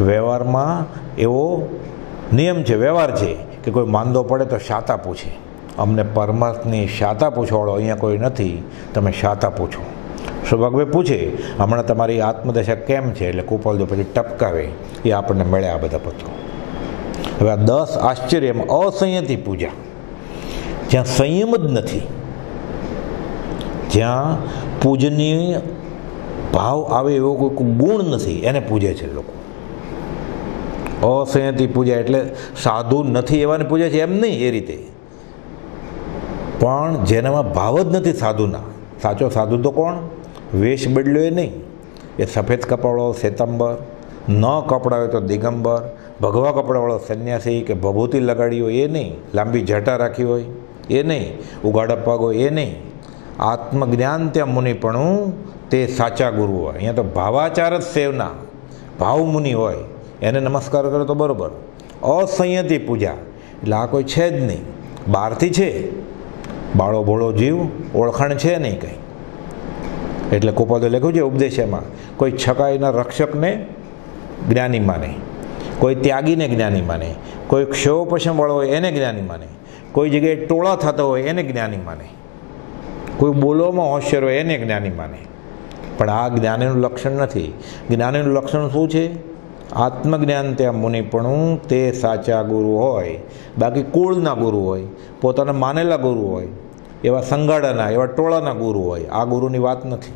વ્યવહારમાં એવો નિયમ છે, વ્યવહાર છે કે કોઈ માંદો પડે તો શાતા પૂછે. અમને પરમાર્થની શાતા પૂછવાળો અહીંયા કોઈ નથી, તમે શાતા પૂછો. સૌભાગભાઈ પૂછે હમણાં તમારી આત્મદશા કેમ છે, એટલે કુપાલદેવ પછી ટપકાવે. એ આપણને મળ્યા આ બધા પત્રો. હવે આ 10 આશ્ચર્યમાં અસંયતી પૂજા, જ્યાં સંયમ જ નથી, જ્યાં પૂજનીય ભાવ આવે એવો કોઈ ગુણ નથી, એને પૂજે છે લોકો. અસંયતી પૂજા એટલે સાધુ નથી એવાને પૂજે છે એમ નહીં, એ રીતે. પણ જેનામાં ભાવ જ નથી સાધુના. સાચો સાધુ તો કોણ? વેશ બદલ્યો એ નહીં, એ સફેદ કપડાવાળો શ્વેતાંબર, ન કપડા હોય તો દિગંબર, ભગવા કપડાવાળો સંન્યાસી કે ભભૂતિ લગાડી હોય એ નહીં, લાંબી જટા રાખી હોય એ નહીં, ઉગાડા પગ હોય એ નહીં. આત્મજ્ઞાન ત્યાં મુનિપણું તે સાચા ગુરુ હોય. અહીંયા તો ભાવાચાર જ સેવના ભાવ મુનિ હોય, એને નમસ્કાર કરો તો બરાબર. અસંયતી પૂજા એટલે આ કોઈ છે જ નહીં, બહારથી છે બાળો ભોળો જીવ, ઓળખાણ છે નહીં કંઈ. એટલે કુપોદે લખ્યું છે ઉપદેશમાં, કોઈ છકાઈના રક્ષકને જ્ઞાની માને, કોઈ ત્યાગીને જ્ઞાની માને, કોઈ ક્ષયોપશમવાળો હોય એને જ્ઞાની માને, કોઈ જગ્યાએ ટોળા થતા હોય એને જ્ઞાની માને, કોઈ બોલવામાં હોશિયાર હોય એને જ્ઞાની માને. પણ આ જ્ઞાનીનું લક્ષણ નથી. જ્ઞાનીનું લક્ષણ શું છે? આત્મજ્ઞાન ત્યાં મુનિપણું, તે સાચા ગુરુ હોય. બાકી કુળના ગુરુ હોય, પોતાના માનેલા ગુરુ હોય, એવા સંગાડાના, એવા ટોળાના ગુરુ હોય, આ ગુરુની વાત નથી.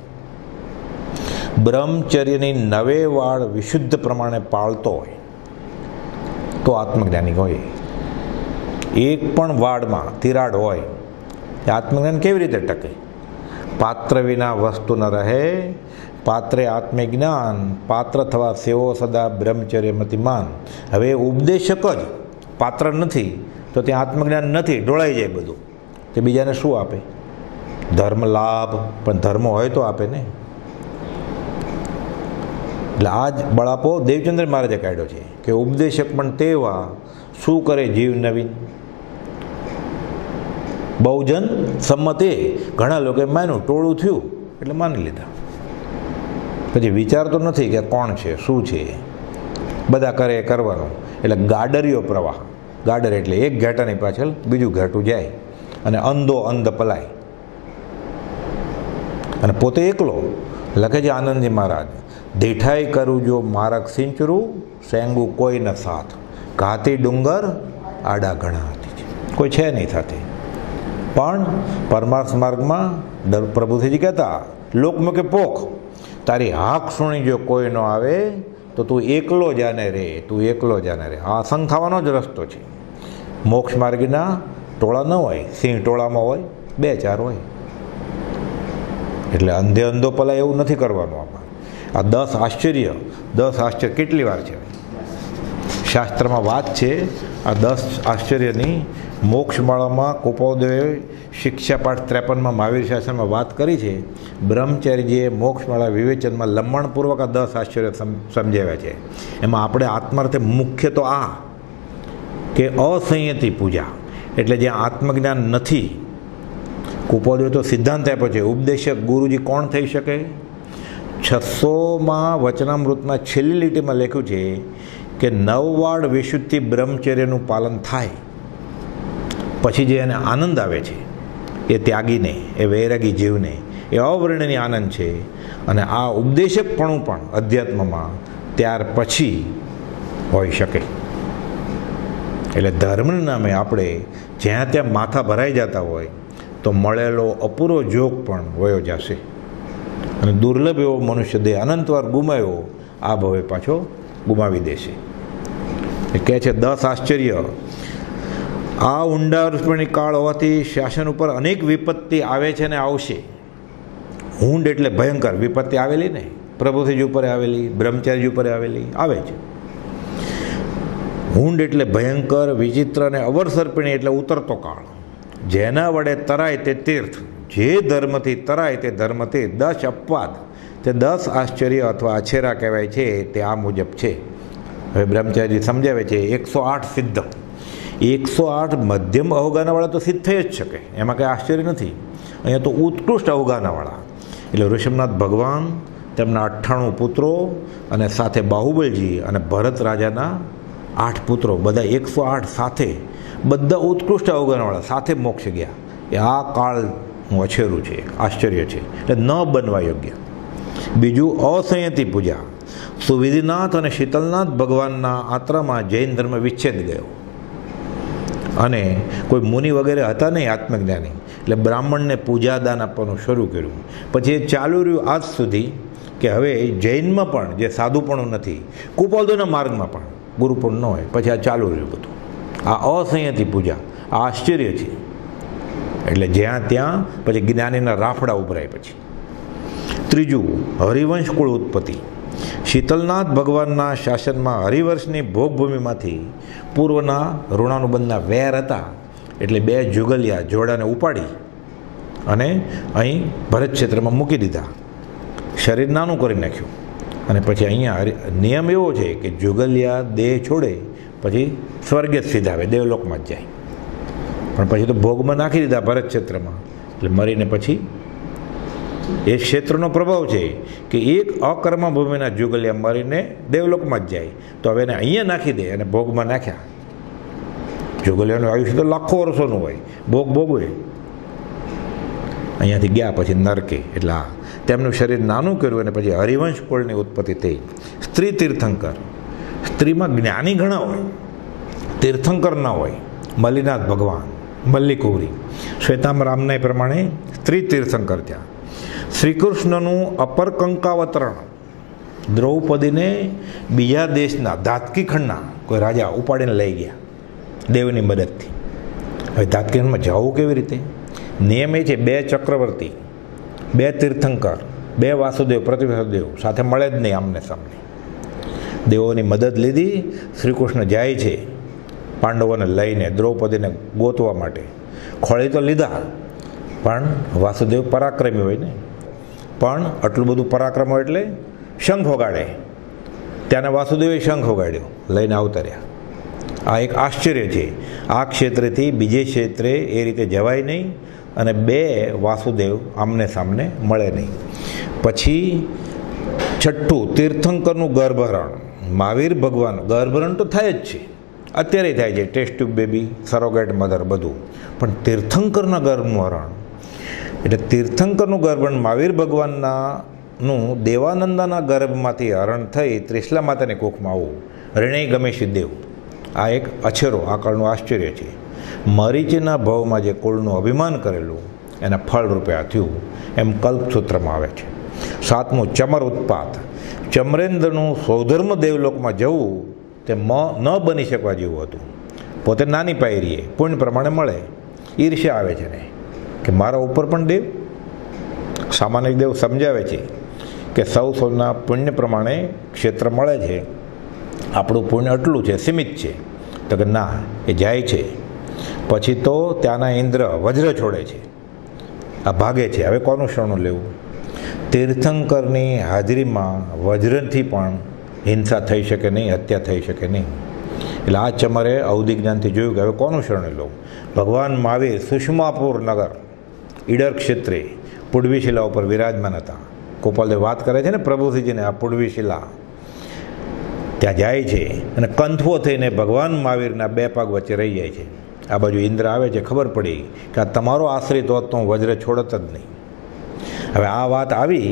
બ્રહ્મચર્યની 9 વાળ વિશુદ્ધ પ્રમાણે પાળતો હોય તો આત્મજ્ઞાની હોય. એક પણ વાળમાં તિરાડ હોય, આત્મજ્ઞાન કેવી રીતે ટકે? પાત્ર વિના વસ્તુ ન રહે, પાત્રે આત્મજ્ઞાન, પાત્ર થવા સેવો સદા બ્રહ્મચર્ય મતિમાન. હવે ઉપદેશક જ પાત્ર નથી તો ત્યાં આત્મજ્ઞાન નથી, ઢોળાઈ જાય બધું. તે બીજાને શું આપે? ધર્મ લાભ, પણ ધર્મ હોય તો આપે ને. એટલે આ જ બળાપો દેવચંદ્ર મહારાજે કાઢ્યો છે કે ઉપદેશક પણ તેવા, શું કરે જીવ નવીન. બહુજન સંમતે, ઘણા લોકોએ માન્યું, ટોળું થયું એટલે માની લીધા. પછી વિચારતો નથી કે કોણ છે, શું છે, બધા કરે એ કરવાનું. એટલે ગાડરિયો પ્રવાહ, ગાડર એટલે એક ઘાટાની પાછળ બીજું ઘાટું જાય અને અંધો અંધ પલાય. અને પોતે એકલો લખે છે આનંદજી મહારાજ, દેઠાઈ કરું જો માર્ગ સિંચરું, સેંગું કોઈ ન સાથ, ઘાતી ડુંગર આડા ઘણા હતી. કોઈ છે નહીં સાથે. પણ પરમાર્થ માર્ગમાં પ્રભુજીજી કહેતા, લોકમુખે પોખ, તારી હાક સુણી જો કોઈ ન આવે તો તું એકલો જાને રે, તું એકલો જાને રે. આ સંગ થવાનો જ રસ્તો છે. મોક્ષ માર્ગીના ટોળા ન હોય, સિંહ ટોળામાં હોય, 2-4 હોય. એટલે અંધે અંધો પલાય એવું નથી કરવાનું. આમાં આ 10 આશ્ચર્ય, 10 આશ્ચર્ય કેટલી વાર છે શાસ્ત્રમાં વાત છે. આ 10 આશ્ચર્યની મોક્ષમાળામાં કુપોદે શિક્ષાપાઠ 53માં મહાવીર શાસનમાં વાત કરી છે. બ્રહ્મચારીજીએ મોક્ષમાળા વિવેચનમાં લંબાણપૂર્વક આ 10 આશ્ચર્ય સમજાવ્યા છે. એમાં આપણે આત્માર્થે મુખ્ય તો આ કે અસંયતી પૂજા, એટલે જ્યાં આત્મજ્ઞાન નથી. કુપોદે તો સિદ્ધાંત આપ્યો છે, ઉપદેશક ગુરુજી કોણ થઈ શકે? 600માં વચનામૃતમાં છેલ્લી લીટીમાં લખ્યું છે કે 9 વાળ વિશુદ્ધિ બ્રહ્મચર્યનું પાલન થાય પછી જે એને આનંદ આવે છે એ ત્યાગીને, એ વૈરાગી જીવને એ અવર્ણનીય આનંદ છે. અને આ ઉપદેશકપણું પણ અધ્યાત્મમાં ત્યાર પછી હોઈ શકે. એટલે ધર્મના નામે આપણે જ્યાં ત્યાં માથા ભરાઈ જતા હોય તો મળેલો અપૂરો જોગ પણ વયો જશે. અને દુર્લભ એવો મનુષ્ય દેહ અનંતવાર ગુમાવ્યો આ ભવે પાછો ગુમાવી દેશે. એ કહે છે 10 આશ્ચર્ય. આ ઊંડા રૂપણી કાળ હોવાથી શાસન ઉપર અનેક વિપત્તિ આવે છે ને આવશે. ઊંડ એટલે ભયંકર વિપત્તિ આવેલી ને, પ્રભુજી ઉપર આવેલી, બ્રહ્મચારી ઉપર આવેલી, આવે છે. ઊંડ એટલે ભયંકર, વિચિત્ર અને અવરસર્પિણી એટલે ઉતરતો કાળ. જેના વડે તરાય તે તીર્થ, જે ધર્મથી તરાય તે ધર્મથી 10 અપવાદ, તે 10 આશ્ચર્ય અથવા અછેરા કહેવાય છે. તે આ મુજબ છે. હવે બ્રહ્મચારી સમજાવે છે 108 સિદ્ધ. 108 મધ્યમ અવગાનાવાળા તો સિદ્ધ થઈ જ શકે, એમાં કંઈ આશ્ચર્ય નથી. અહીંયા તો ઉત્કૃષ્ટ અવગાનાવાળા એટલે ઋષભનાથ ભગવાન, તેમના 98 પુત્રો અને સાથે બાહુબલજી અને ભરત રાજાના 8 પુત્રો, બધા 108 સાથે, બધા ઉત્કૃષ્ટ અવગાનાવાળા સાથે મોક્ષ ગયા. એ આ કાળનું અછેરું છે, આશ્ચર્ય છે, એટલે ન બનવા યોગ્ય. બીજું અસંયતી પૂજા. સુવિધિનાથ અને શીતલનાથ ભગવાનના આત્રામાં જૈન ધર્મ વિચ્છેદ ગયો અને કોઈ મુનિ વગેરે હતા નહીં આત્મજ્ઞાની, એટલે બ્રાહ્મણને પૂજાદાન આપવાનું શરૂ કર્યું. પછી એ ચાલુ રહ્યું આજ સુધી કે હવે જૈનમાં પણ જે સાધુપણું નથી, કુપોદના માર્ગમાં પણ ગુરુપણ ન હોય, પછી આ ચાલુ રહ્યું બધું. આ અસંયતી પૂજા, આ આશ્ચર્ય છે. એટલે જ્યાં ત્યાં પછી જ્ઞાનીના રાફડા ઉભરાય. પછી ત્રીજું હરિવંશ કુળ ઉત્પત્તિ. શીતલનાથ ભગવાનના શાસનમાં હરિવંશની ભોગભૂમિમાંથી પૂર્વના ઋણાનુબંધના વેર હતા, એટલે 2 જુગલિયા જોડાને ઉપાડી અને અહીં ભરત ક્ષેત્રમાં મૂકી દીધા. શરીર નાનું કરી નાખ્યું. અને પછી અહીંયા નિયમ એવો છે કે જુગલિયા દેહ છોડે પછી સ્વર્ગે જ સીધા આવે, દેવલોકમાં જ જાય. પણ પછી તો ભોગમાં નાખી દીધા ભરત ક્ષેત્રમાં, એટલે મરીને પછી એ ક્ષેત્રનો પ્રભાવ છે કે એક અકર્મ ભૂમિના જુગલિયા મરીને દેવલોકમાં જ જાય, તો હવે એને અહીંયા નાખી દે અને ભોગમાં નાખ્યા. જુગલિયાનું આયુષ્ય તો લાખો વર્ષોનું હોય, ભોગ ભોગવે. અહીંયાથી ગયા પછી નરકે, એટલે આ તેમનું શરીર નાનું કર્યું અને પછી હરિવંશ કુળની ઉત્પત્તિ થઈ. સ્ત્રી તીર્થંકર, સ્ત્રીમાં જ્ઞાની ઘણા હોય, તીર્થંકર ના હોય. મલ્લીનાથ ભગવાન, મલ્લીકુંવરી, શ્વેતાંબરામના પ્રમાણે સ્ત્રી તીર્થંકર થયા. શ્રીકૃષ્ણનું અપર કંકાવતરણ, દ્રૌપદીને બીજા દેશના ધાતકી ખંડના કોઈ રાજા ઉપાડીને લઈ ગયા દેવની મદદથી. હવે ધાતકી ખંડમાં જવું કેવી રીતે? નિયમ એ છે 2 ચક્રવર્તી, 2 તીર્થંકર, 2 વાસુદેવ પ્રતિવાસુદેવ સાથે મળે જ નહીં આમને સામને. દેવોની મદદ લીધી. શ્રી કૃષ્ણ જાય છે પાંડવોને લઈને દ્રૌપદીને ગોતવા માટે. ખોળી તો લીધા, પણ વાસુદેવ પરાક્રમી હોય ને, પણ આટલું બધું પરાક્રમ હોય એટલે શંખ વગાડે. ત્યાંના વાસુદેવે શંખ વગાડ્યો, લઈને આવતા રહ્યા. આ એક આશ્ચર્ય છે. આ ક્ષેત્રેથી બીજે ક્ષેત્રે એ રીતે જવાય નહીં, અને 2 વાસુદેવ આમને સામને મળે નહીં. પછી છઠ્ઠું, તીર્થંકરનું ગર્ભહરણ. મહાવીર ભગવાન ગર્ભહરણ તો થાય જ છે, અત્યારે થાય છે, test tube baby, surrogate mother, બધું. પણ તીર્થંકરના ગર્ભનું હરણ, એટલે તીર્થંકરનું ગર્ભહરણ મહાવીર ભગવાનનું દેવાનંદના ગર્ભમાંથી હરણ થઈ ત્રિશલા માતાની કુખમાં આવું. રિણય ગમેશી દેવ, આ એક અછેરો આ કાળનું આશ્ચર્ય છે. મરીચીના ભાવમાં જે કુળનું અભિમાન કરેલું એના ફળ રૂપે આ થયું, એમ કલ્પસૂત્રમાં આવે છે. 7મું, ચમર ઉત્પાત. ચમરેન્દ્રનું સૌધર્મ દેવલોકમાં જવું તે ન બની શકવા જેવું હતું. પોતે નાની પાયરીએ પુણ્ય પ્રમાણે મળે, ઈર્ષ્યા આવે છે ને કે મારા ઉપર પણ દેવ. સામાન્ય દેવ સમજાવે છે કે સૌના પુણ્ય પ્રમાણે ક્ષેત્ર મળે છે, આપણું પુણ્ય આટલું છે, સીમિત છે. તો કે ના, એ જાય છે. પછી તો ત્યાંના ઇન્દ્ર વજ્ર છોડે છે, આ ભાગે છે. હવે કોનું શરણું લેવું? તીર્થંકરની હાજરીમાં વજ્રથી પણ હિંસા થઈ શકે નહીં, હત્યા થઈ શકે નહીં. એટલે આ ચમરે અવધિ જ્ઞાનથી જોયું કે હવે કોનું શરણે લઉં? ભગવાન મહાવીર સુષમાપુર નગર ઈડર ક્ષેત્રે પુડવી શિલા ઉપર વિરાજમાન હતા. ગોપાલદેવ વાત કરે છે ને પ્રભુજીને, આ પુડવી શિલા ત્યાં જાય છે અને કંથવો થઈને ભગવાન મહાવીરના 2 પગ વચ્ચે રહી જાય છે. આ બાજુ ઇન્દ્ર આવે છે, ખબર પડી કે આ તમારો આશ્રિત હોત તો હું વજ્ર છોડત જ નહીં. હવે આ વાત આવી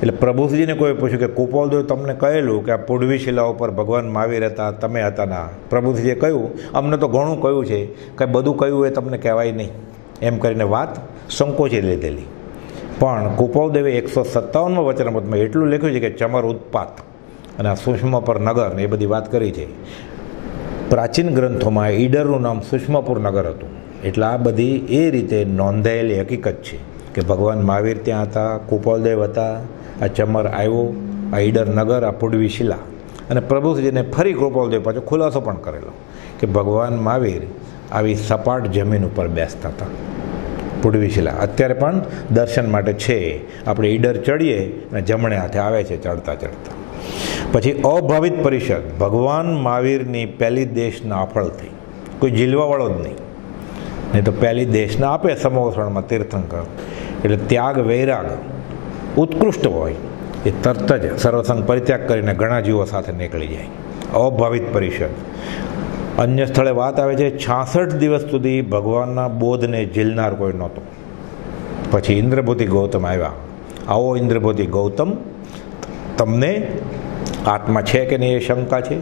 એટલે પ્રભુજીને કોઈ પૂછ્યું કે ગોપાલદેવ તમને કહેલું કે આ પુડવી શિલા ઉપર ભગવાન મહાવીર હતા, તમે હતા ના? પ્રભુજીએ કહ્યું અમને તો ઘણું કહ્યું છે, કંઈ બધું કહ્યું એ તમને કહેવાય નહીં, એમ કરીને વાત સંકોચી લીધેલી. પણ ગોપાલદેવે 157માં વચનામૃતમાં એટલું લખ્યું છે કે ચમર ઉત્પાત અને આ સુષમાપુર નગર એ બધી વાત કરી છે. પ્રાચીન ગ્રંથોમાં ઈડરનું નામ સુષમાપુર નગર હતું. એટલે આ બધી એ રીતે નોંધાયેલી હકીકત છે કે ભગવાન મહાવીર ત્યાં હતા, ગોપાલદેવ હતા, આ ચમર આવ્યો, આ ઈડર નગર, આ પુડવી શિલા. અને પ્રભુજીને ફરી ગોપાલદેવ પાછો ખુલાસો પણ કરેલો કે ભગવાન મહાવીર આવી સપાટ જમીન ઉપર બેસતા હતા. પુડવી શિલા અત્યારે પણ દર્શન માટે છે. આપણે ઈડર ચડીએ અને જમણે હાથે આવે છે ચડતા ચડતા. પછી અભાવિત પરિષદ, ભગવાન મહાવીરની પહેલી દેશના અફળ થઈ. કોઈ ઝીલવાવાળો જ નહીં તો પહેલી દેશના આપે સમોસણમાં તીર્થંકર. એટલે ત્યાગ વૈરાગ ઉત્કૃષ્ટ હોય એ તરત જ સર્વસંગ પરિત્યાગ કરીને ઘણા જીવો સાથે નીકળી જાય. અભાવિત પરિષદ. અન્ય સ્થળે વાત આવે છે 66 દિવસ સુધી ભગવાનના બોધને ઝીલનાર કોઈ નહોતો. પછી ઇન્દ્રભૂતિ ગૌતમ આવ્યા. આવો ઇન્દ્રભૂતિ ગૌતમ, તમને આત્મા છે કે નહીં એ શંકા છે.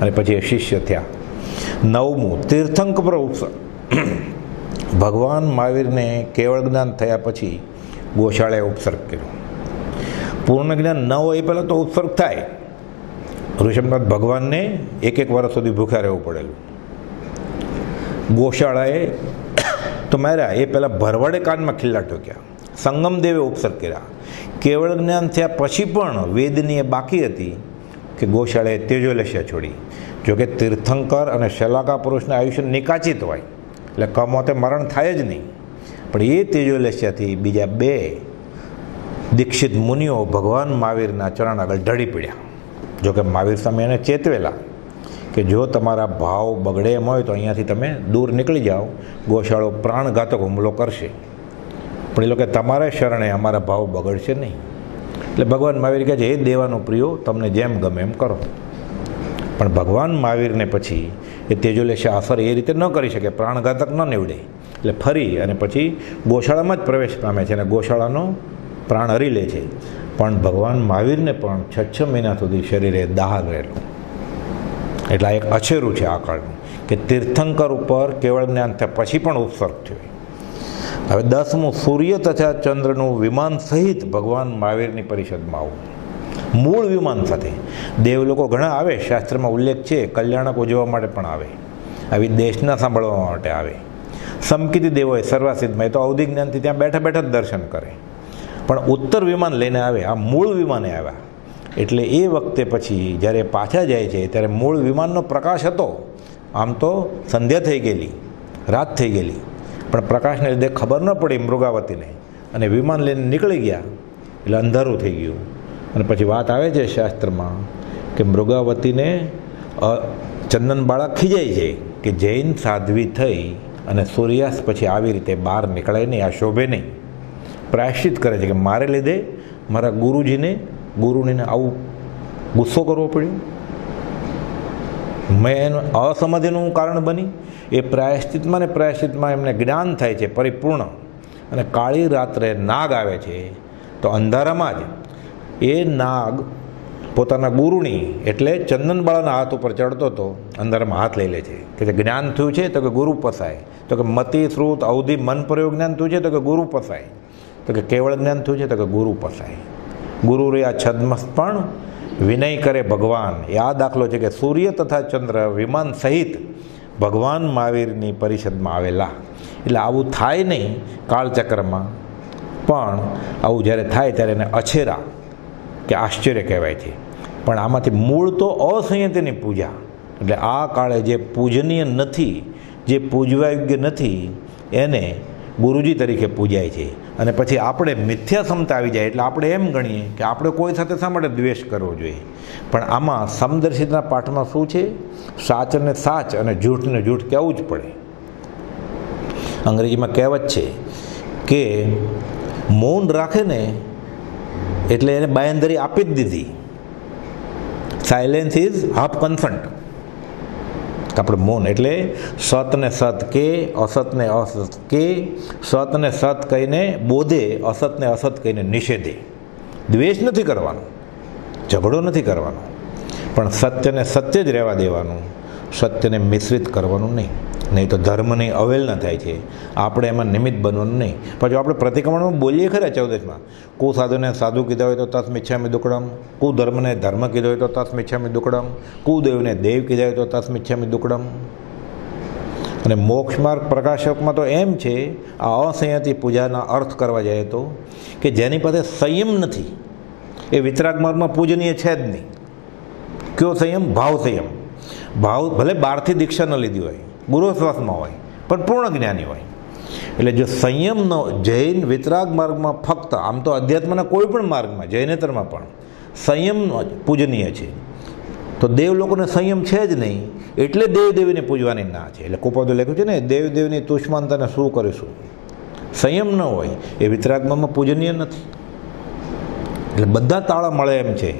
અને પછી એ શિષ્ય થયા. 9મું, તીર્થંકર ઉપસર. ભગવાન મહાવીરને કેવળ જ્ઞાન થયા પછી ગોશાળાએ ઉપસર્ગ કર્યો. પૂર્ણ જ્ઞાન ન હોય એ પહેલાં તો ઉપસર્ગ થાય. ઋષભનાથ ભગવાનને 1 વર્ષ સુધી ભૂખ્યા રહેવું પડેલું. ગોશાળાએ તો માર્યા, એ પહેલાં ભરવાડે કાનમાં ખિલ્લા ઠોક્યા. સંગમદેવે ઉપસર્ગ કર્યા. કેવળ જ્ઞાન થયા પછી પણ વેદની એ બાકી હતી કે ગોશાળાએ તેજોલસ્યા છોડી. જોકે તીર્થંકર અને શલાકા પુરુષના આયુષ્ય નિકાચિત હોય એટલે કમોતે મરણ થાય જ નહીં. પણ એ તેજોલસ્યાથી બીજા 2 દીક્ષિત મુનિઓ ભગવાન મહાવીરના ચરણ આગળ ઢળી પડ્યા. જોકે મહાવીર સામે એને ચેતવેલા કે જો તમારા ભાવ બગડે એમ હોય તો અહીંયાથી તમે દૂર નીકળી જાઓ, ગોશાળો પ્રાણઘાતક હુમલો કરશે. પણ એ લોકો તમારા શરણે અમારા ભાવ બગડશે નહીં. એટલે ભગવાન મહાવીર કહે છે, એ દેવાનો પ્રિયો તમને જેમ ગમે એમ કરો. પણ ભગવાન મહાવીરને પછી એ તેજોલેશા અસર એ રીતે ન કરી શકે, પ્રાણઘાતક ન નીવડે. એટલે ફરી અને પછી ગોશાળામાં જ પ્રવેશ પામે છે અને ગોશાળાનો પ્રાણ હરી લે છે. પણ ભગવાન મહાવીરને પણ 6 મહિના સુધી શરીરે દાહ રહેલું. એટલે આ એક અછેરું છે આ કાળનું, કે તીર્થંકર ઉપર કેવળ જ્ઞાન થયા પછી પણ ઉપસર્ગ થયો. હવે 10મું, સૂર્ય તથા ચંદ્રનું વિમાન સહિત ભગવાન મહાવીરની પરિષદમાં આવું, મૂળ વિમાન સાથે. દેવ લોકો ઘણા આવે, શાસ્ત્રમાં ઉલ્લેખ છે, કલ્યાણક ઉજવવા માટે પણ આવે, આવી દેશના સાંભળવા માટે આવે. સમકિતી દેવોએ સર્વાસિદ્ધમાં, એ તો અવધિ જ્ઞાનથી ત્યાં બેઠા બેઠા જ દર્શન કરે. પણ ઉત્તર વિમાન લઈને આવે, આ મૂળ વિમાને આવ્યા. એટલે એ વખતે પછી જ્યારે પાછા જાય છે ત્યારે મૂળ વિમાનનો પ્રકાશ હતો. આમ તો સંધ્યા થઈ ગયેલી, રાત થઈ ગયેલી, પણ પ્રકાશને લીધે ખબર ન પડી મૃગાવતીને, અને વિમાન લઈને નીકળી ગયા એટલે અંધારું થઈ ગયું. અને પછી વાત આવે છે શાસ્ત્રમાં કે મૃગાવતીને ચંદન બાળા ખીજાય છે કે જૈન સાધ્વી થઈ અને સૂર્યાસ્ત પછી આવી રીતે બહાર નીકળાય નહીં, આ શોભે નહીં. પ્રાયશ્ચિત કરે છે કે મારે લીધે મારા ગુરુને આવું ગુસ્સો કરવો પડ્યો, મેં એનું અસમાધિનું કારણ બની. એ પ્રાયશ્ચિતમાં એમને જ્ઞાન થાય છે પરિપૂર્ણ. અને કાળી રાત્રે નાગ આવે છે, તો અંધારામાં જ એ નાગ પોતાના ગુરુની એટલે ચંદનબાળાના હાથ ઉપર ચડતો હતો, અંધારામાં હાથ લઈ લે છે. કે જ્ઞાન થયું છે તો કે ગુરુ પસાય, તો કે મતિ શ્રુત અવધિ મન પ્રયોગ જ્ઞાન થયું છે તો કે ગુરુ પસાય, તો કે કેવળ જ્ઞાન થયું છે તો કે ગુરુ પસાય. ગુરુ રે આ છદ્મસ્ત પણ વિનય કરે ભગવાન. એ આ દાખલો છે કે સૂર્ય તથા ચંદ્ર વિમાન સહિત ભગવાન મહાવીરની પરિષદમાં આવેલા. એટલે આવું થાય નહીં કાળચક્રમાં, પણ આવું જ્યારે થાય ત્યારે એને અછેરા કે આશ્ચર્ય કહેવાય છે. પણ આમાંથી મૂળ તો અસંયતિની પૂજા. એટલે આ કાળે જે પૂજનીય નથી, જે પૂજવા યોગ્ય નથી, એને ગુરુજી તરીકે પૂજાય છે. અને પછી આપણે મિથ્યા ક્ષમતા આવી જાય એટલે આપણે એમ ગણીએ કે આપણે કોઈ સાથે શા માટે દ્વેષ કરવો જોઈએ. પણ આમાં સમદર્શિતના પાઠમાં શું છે, સાચને સાચ અને જૂઠને જૂઠ કહેવું જ પડે. અંગ્રેજીમાં કહેવત છે કે મૌન રાખે ને એટલે એને બાંયધરી આપી જ દીધી. Silence is half consent. આપણે મૌન એટલે સતને સત કે, અસતને અસત કે, સતને સત કહીને બોધે, અસતને અસત કહીને નિષેધે. દ્વેષ નથી કરવાનો, ઝઘડો નથી કરવાનો, પણ સત્યને સત્ય જ રહેવા દેવાનું, સત્યને મિશ્રિત કરવાનું નહીં. નહીં તો ધર્મની અવહેલના થાય છે, આપણે એમાં નિમિત્ત બનવાનું નહીં. પછી આપણે પ્રતિક્રમણમાં બોલીએ ખરા 14માં, કુસાધુને સાધુ કીધા હોય તો તસ્મિચ્છામિ દુક્કડમ, કુધર્મને ધર્મ કીધો હોય તો તસ્મિચ્છામિ દુક્કડમ, કુદેવને દેવ કીધા હોય તો તસ્મિચ્છામિ દુક્કડમ. અને મોક્ષ માર્ગ પ્રકાશકમાં તો એમ છે, આ અસંયતિ પૂજાના અર્થ કરવા જાય તો કે જેની પાસે સંયમ નથી એ વિતરાગ માર્ગમાં પૂજનીય છે જ નહીં. કયો સંયમ? ભાવ સંયમ. ભાવ ભલે બહારથી દીક્ષા ન લીધી હોય, ગુરુશ્વાસમાં હોય, પણ પૂર્ણ જ્ઞાની હોય. એટલે જો સંયમનો જૈન વિતરાગ માર્ગમાં ફક્ત, આમ તો અધ્યાત્મના કોઈ પણ માર્ગમાં, જૈનેતરમાં પણ સંયમ પૂજનીય છે. તો દેવ લોકોને સંયમ છે જ નહીં, એટલે દેવદેવીને પૂજવાની ના છે. એટલે કુપાદો લખ્યું છે ને, દેવદેવની તુષ્માનતાને શું કરીશું. સંયમ ન હોય એ વિતરાગમાં પૂજનીય નથી. એટલે બધા તાળા મળે એમ છે,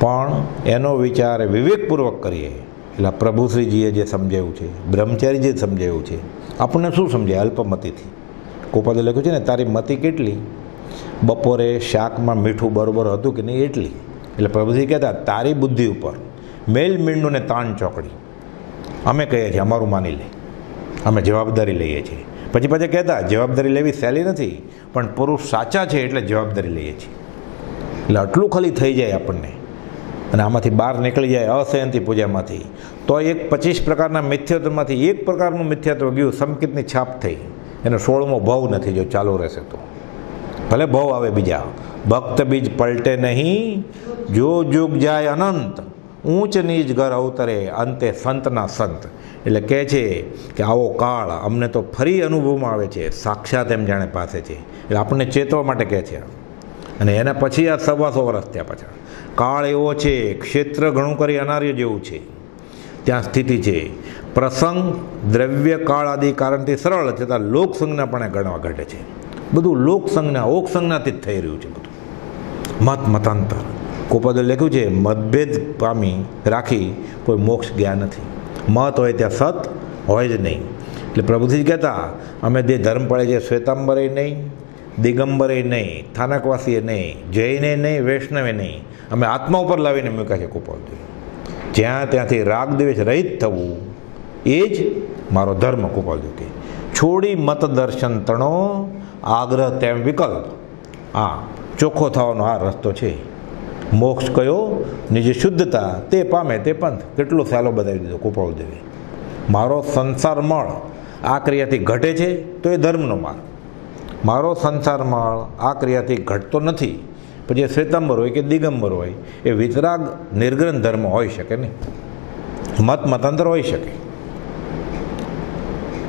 પણ એનો વિચાર વિવેકપૂર્વક કરીએ. એટલે પ્રભુશ્રીજીએ જે સમજાવ્યું છે, બ્રહ્મચારીજીએ સમજાવ્યું છે, આપણને શું સમજાય અલ્પમતીથી. કોપાદે લખ્યું છે ને, તારી મતિ કેટલી, બપોરે શાકમાં મીઠું બરોબર હતું કે નહીં એટલી. એટલે પ્રભુશ્રી કહેતા તારી બુદ્ધિ ઉપર મેલ મીંડું ને તાણ ચોકડી. અમે કહીએ છીએ અમારું માની લે, અમે જવાબદારી લઈએ છીએ. પછી પછી કહેતા જવાબદારી લેવી સહેલી નથી, પણ પુરુષ સાચા છે એટલે જવાબદારી લઈએ છીએ. એટલે આટલું ખાલી થઈ જાય આપણને, અને આમાંથી બહાર નીકળી જાય અસંયતિ પૂજામાંથી, તો એક 25 પ્રકારના મિથ્યાત્વમાંથી એક પ્રકારનું મિથ્યાત્વ ગયું, સંકિતની છાપ થઈ. એનો 16મો ભાવ નથી, જો ચાલુ રહેશે તો. ભલે ભાવ આવે બીજા, ભક્ત બીજ પલટે નહીં, જો જુગ જાય અનંત, ઊંચ નીચ ઘર અવતરે, અંતે સંતના સંત. એટલે કહે છે કે આવો કાળ અમને તો ફરી અનુભવમાં આવે છે, સાક્ષાત એમ જાણે પાસે છે. એટલે આપણને ચેતવા માટે કહે છે. અને એના પછી આ 125 વર્ષ થયા પાછા. કાળ એવો છે, ક્ષેત્ર ઘણું કરી અનાર્ય જેવું છે, ત્યાં સ્થિતિ છે. પ્રસંગ દ્રવ્ય કાળ આદિ કારણથી સરળ છતાં લોકસંજ્ઞાપણે ગણવા ઘટે છે. બધું લોકસંજ્ઞા ઓકસંજ્ઞાથી જ થઈ રહ્યું છે. બધું મતાંતર કોપાદે લખ્યું છે, મતભેદ પામી રાખી કોઈ મોક્ષ ગયા નથી. મત હોય ત્યાં સત હોય જ નહીં. એટલે પ્રભુજી કહેતા, અમે જે ધર્મ પડે છે શ્વેતાંબરે નહીં, દિગંબરે નહીં, સ્થાનકવાસીએ નહીં, જૈને નહીં, વૈષ્ણવે નહીં, અમે આત્મા ઉપર લાવીને મૂક્યા છે. કૃપાલજી જ્યાં ત્યાંથી રાગ દ્વેષ રહિત થવું એ જ મારો ધર્મ. કૃપાલજી કે છોડી મત દર્શન તણો આગ્રહ તેમ વિકલ્પ. હા, ચોખ્ખો થવાનો આ રસ્તો છે. મોક્ષ કયો? નિજ શુદ્ધતા તે પામે તે પંથ. કેટલો સહેલો બતાવી દીધો કૃપાલદેવે. મારો સંસાર મળ આ ક્રિયાથી ઘટે છે તો એ ધર્મનો માર્ગ. મારો સંસાર મળ આ ક્રિયાથી ઘટતો નથી. પછી એ શ્વેતાંબર હોય કે દિગંબર હોય, એ વિતરાગ નિર્ગ્રંથ ધર્મ હોઈ શકે નહીં. મતાંતર હોઈ શકે.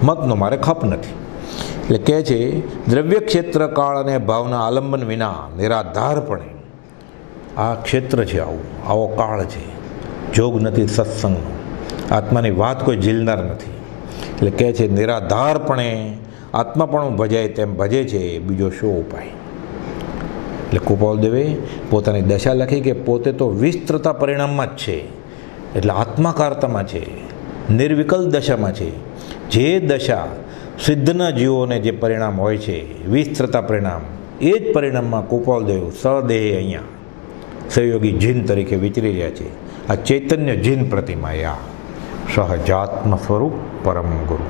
મતનો મારે ખપ નથી. એટલે કહે છે, દ્રવ્ય ક્ષેત્ર કાળ અને ભાવના આલંબન વિના નિરાધારપણે આ ક્ષેત્ર છે, આવો કાળ છે, જોગ નથી સત્સંગનો, આત્માની વાત કોઈ ઝીલનાર નથી. એટલે કહે છે, નિરાધારપણે આત્માપણું ભજાય તેમ ભજે છે, બીજો શું ઉપાય? એટલે કૃપાલદેવે પોતાની દશા લખી કે પોતે તો વિસ્તૃતા પરિણામમાં જ છે, એટલે આત્માકારતામાં છે, નિર્વિકલ્પ દશામાં છે. જે દશા સિદ્ધના જીવોને જે પરિણામ હોય છે, વિસ્તૃતા પરિણામ, એ જ પરિણામમાં કૃપાલદેવ સદેહે અહીંયા સહયોગી જીન તરીકે વિચરી રહ્યા છે. આ ચૈતન્ય જીન પ્રતિમા, આ સહજાત્મ સ્વરૂપ પરમ ગુરુ.